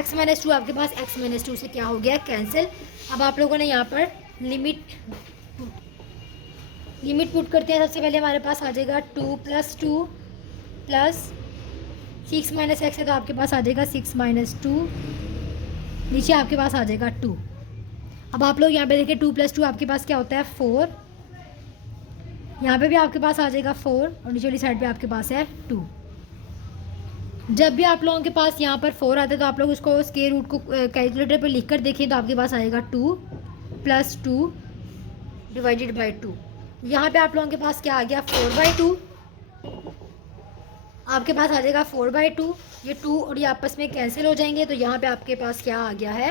x माइनस 2 आपके पास x माइनस 2 से क्या हो गया कैंसिल। अब आप लोगों ने यहाँ पर लिमिट पुट करते हैं। सबसे पहले हमारे पास आ जाएगा 2 प्लस 2 प्लस 6 माइनस एक्स है तो आपके पास आ जाएगा 6 माइनस 2, नीचे आपके पास आ जाएगा 2। अब आप लोग यहाँ पे देखिए 2 प्लस 2 आपके पास क्या होता है 4, यहाँ पे भी आपके पास आ जाएगा 4 और नीचे वाली साइड पे आपके पास है 2। जब भी आप लोगों के पास यहाँ पर 4 आता है तो आप लोग उसको स्क्वायर रूट को कैलकुलेटर पर लिख कर देखें तो आपके पास आएगा 2 प्लस 2 डिवाइडेड बाई 2। यहाँ पे आप लोगों के पास क्या आ गया 4/2, आपके पास आ जाएगा 4/2। ये 2 और ये आपस में कैंसिल हो जाएंगे तो यहाँ पे आपके पास क्या आ गया है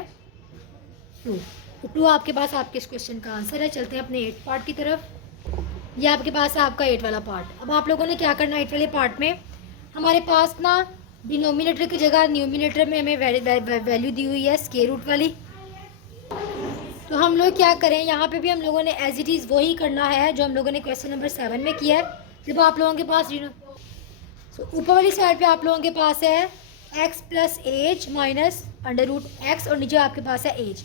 2। तो 2 आपके पास आपके इस क्वेश्चन का आंसर है। चलते हैं अपने 8 पार्ट की तरफ। ये आपके पास है आपका 8 वाला पार्ट। अब आप लोगों ने क्या करना है 8 वाले पार्ट में हमारे पास ना डिनोमिनेटर की जगह न्यूमिनेटर में हमें वैल्यू दी हुई है स्क्वायर रूट वाली। तो हम लोग क्या करें, यहाँ पे भी हम लोगों ने एज इट इज़ वही करना है जो हम लोगों ने क्वेश्चन नंबर 7 में किया है। जब आप लोगों के पास ऊपर वाली साइड पे आप लोगों के पास है x plus H minus under root X और नीचे आपके पास है एज।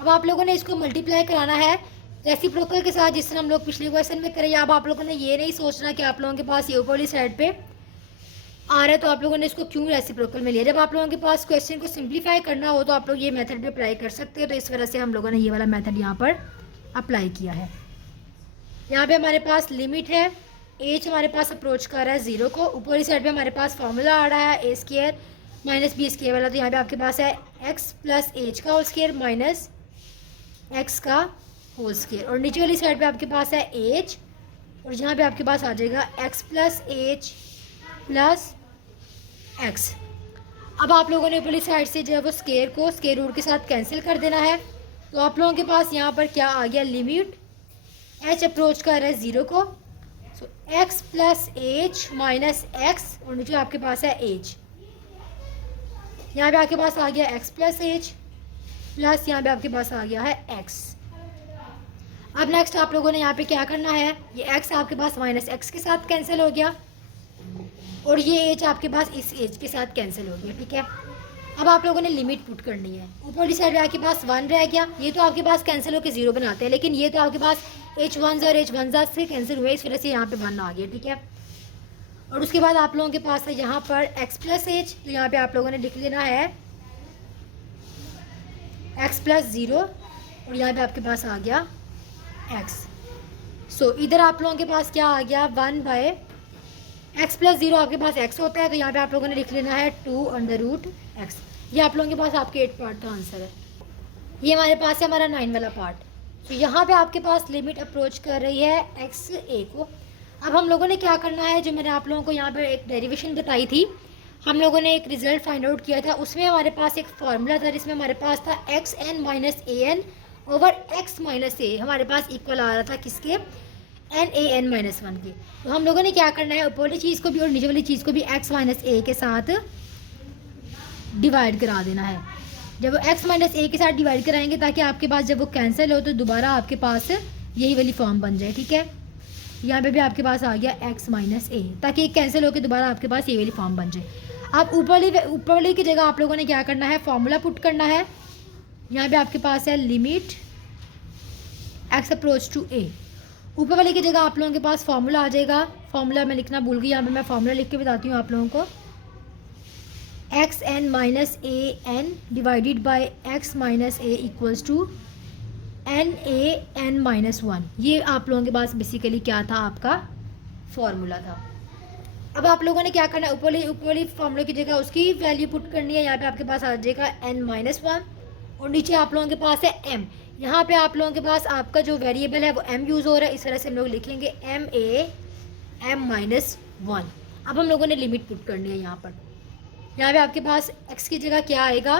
अब आप लोगों ने इसको मल्टीप्लाई कराना है रेसिप्रोकल के साथ जिस तरह हम लोग पिछले क्वेश्चन में करें, अब आप लोगों ने ये नहीं सोचना कि आप लोगों के पास ये ऊपर वाली साइड पे आ रहा है तो आप लोगों ने इसको क्यों रेसिप्रोकल में लिया। जब आप लोगों के पास क्वेश्चन को सिंप्लीफाई करना हो तो आप लोग ये मेथड भी अप्लाई कर सकते हो। तो इस वजह से हम लोगों ने ये वाला मेथड यहाँ पर अप्लाई किया है। यहाँ पे हमारे पास लिमिट है, एच हमारे पास अप्रोच कर रहा है 0 को। ऊपर वाली साइड पे हमारे पास फॉर्मूला आ रहा है a² माइनस b² वाला। तो यहाँ पे आपके पास है x प्लस एच का होल स्क्वायर माइनस x का होल स्क्वायर, और नीचे वाली साइड पे आपके पास है h, और यहाँ पे आपके पास आ जाएगा x plus H plus x। अब आप लोगों ने ऊपरली साइड से जो है वो स्क्वायर को स्क्वायर रूट के साथ कैंसिल कर देना है। तो आप लोगों के पास यहाँ पर क्या आ गया, लिमिट h अप्रोच कर रहा है 0 को, सो x plus H minus x, और नीचे आपके पास है h। यहाँ पे आपके पास आ गया x प्लस एच प्लस यहाँ पे आपके पास आ गया है x। अब नेक्स्ट आप लोगों ने यहाँ पे क्या करना है, ये x आपके पास माइनस x के साथ कैंसिल हो गया, और ये h आपके पास इस h के साथ कैंसिल हो गया। ठीक है, अब आप लोगों ने लिमिट पुट करनी है। ऊपर वाली साइड में आपके पास 1 रह गया, ये तो आपके पास कैंसिल होकर 0 बनाते हैं, लेकिन ये तो आपके पास h1 और h1 से कैंसिल हुए, इस वजह से यहाँ पे 1 आ गया। ठीक है, और उसके बाद आप लोगों के पास है यहाँ पर x प्लस एच, तो यहाँ पे आप लोगों ने लिख लेना है x प्लस 0, और यहाँ पे आपके पास आ गया x। सो इधर आप लोगों के पास क्या आ गया, 1 बाय x प्लस 0 आपके पास x होता है, तो यहाँ पे आप लोगों ने लिख लेना है 2 अंडर रूट x। ये आप लोगों के पास आपके 8 पार्ट का आंसर है। ये हमारे पास है हमारा 9 वाला पार्ट। तो यहाँ पे आपके पास लिमिट अप्रोच कर रही है x a को। अब हम लोगों ने क्या करना है, जो मैंने आप लोगों को यहाँ पर एक डेरिवेशन बताई थी, हम लोगों ने एक रिजल्ट फाइंड आउट किया था, उसमें हमारे पास एक फार्मूला था जिसमें हमारे पास था xn minus an over x minus a, हमारे पास इक्वल आ रहा था किसके, NaN माइनस 1 के। तो हम लोगों ने क्या करना है, ऊपर वाली चीज़ को भी और नीचे वाली चीज़ को भी x माइनस a के साथ डिवाइड करा देना है। जब वो x माइनस a के साथ डिवाइड कराएंगे ताकि आपके पास जब वो कैंसिल हो तो दोबारा आपके पास यही वाली फॉर्म बन जाए। ठीक है, यहाँ पे भी आपके पास आ गया x माइनस a, ताकि कैंसिल होकर दोबारा आपके पास ये वाली फॉर्म बन जाए। अब ऊपर वाली की जगह आप लोगों ने क्या करना है, फॉर्मूला पुट करना है। यहाँ पे आपके पास है limit x approach to a, ऊपर वाले की जगह आप लोगों के पास फार्मूला आ जाएगा। फार्मूला मैं लिखना भूल गई, यहाँ पे मैं फार्मूला लिख के बताती हूँ आप लोगों को। xn minus an divided by x minus a equals to NaN minus 1। ये आप लोगों के पास बेसिकली क्या था, आपका फार्मूला था। अब आप लोगों ने क्या करना है, ऊपर वाली फार्मूला की जगह उसकी वैल्यू पुट करनी है। यहाँ पे आपके पास आ जाएगा n माइनस 1, और नीचे आप लोगों के पास है m। यहाँ पे आप लोगों के पास आपका जो वेरिएबल है वो m यूज़ हो रहा है, इस तरह से हम लोग लिखेंगे m माइनस 1। अब हम लोगों ने लिमिट पुट करनी है यहाँ पर। यहाँ पे आपके पास x की जगह क्या आएगा,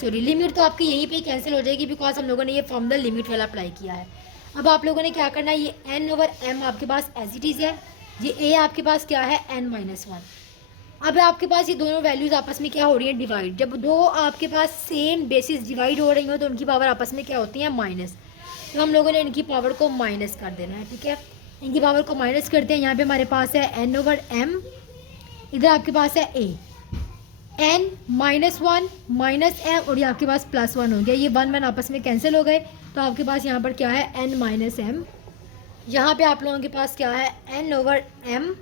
सॉरी लिमिट तो आपकी यहीं पे कैंसिल हो जाएगी, बिकॉज हम लोगों ने ये फॉर्मूला लिमिट वाला अप्लाई किया है। अब आप लोगों ने क्या करना है, ये n ओवर m आपके पास एज इट इज़ है, ये a आपके पास क्या है n माइनस 1। अब आपके पास ये दोनों वैल्यूज़ आपस में क्या हो रही है, डिवाइड। जब दो आपके पास सेम बेसिस डिवाइड हो रही हो तो उनकी पावर आपस में क्या होती है, माइनस। तो हम लोगों ने इनकी पावर को माइनस कर देना है। ठीक है, इनकी पावर को माइनस करते हैं। यहाँ पे हमारे पास है n ओवर m, इधर आपके पास है a, n minus 1 minus m, और ये आपके पास प्लस 1 हो गया। ये 1 आपस में कैंसिल हो गए, तो आपके पास यहाँ पर क्या है, n माइनस m। यहाँ पे आप लोगों के पास क्या है, n ओवर m,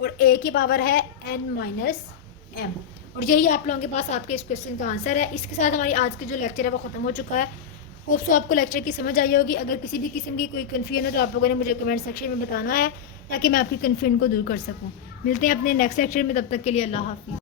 और a की पावर है n माइनस m। और यही आप लोगों के पास आपके इस क्वेश्चन का आंसर है। इसके साथ हमारी आज की जो लेक्चर है वो ख़त्म हो चुका है। होप सो आपको लेक्चर की समझ आई होगी। अगर किसी भी किस्म की कोई कन्फ्यूजन है तो आप लोगों ने मुझे कमेंट सेक्शन में बताना है, ताकि मैं आपकी कन्फ्यूजन को दूर कर सकूँ। मिलते हैं अपने नेक्स्ट लेक्चर में, तब तक के लिए अल्लाह हाफिज़।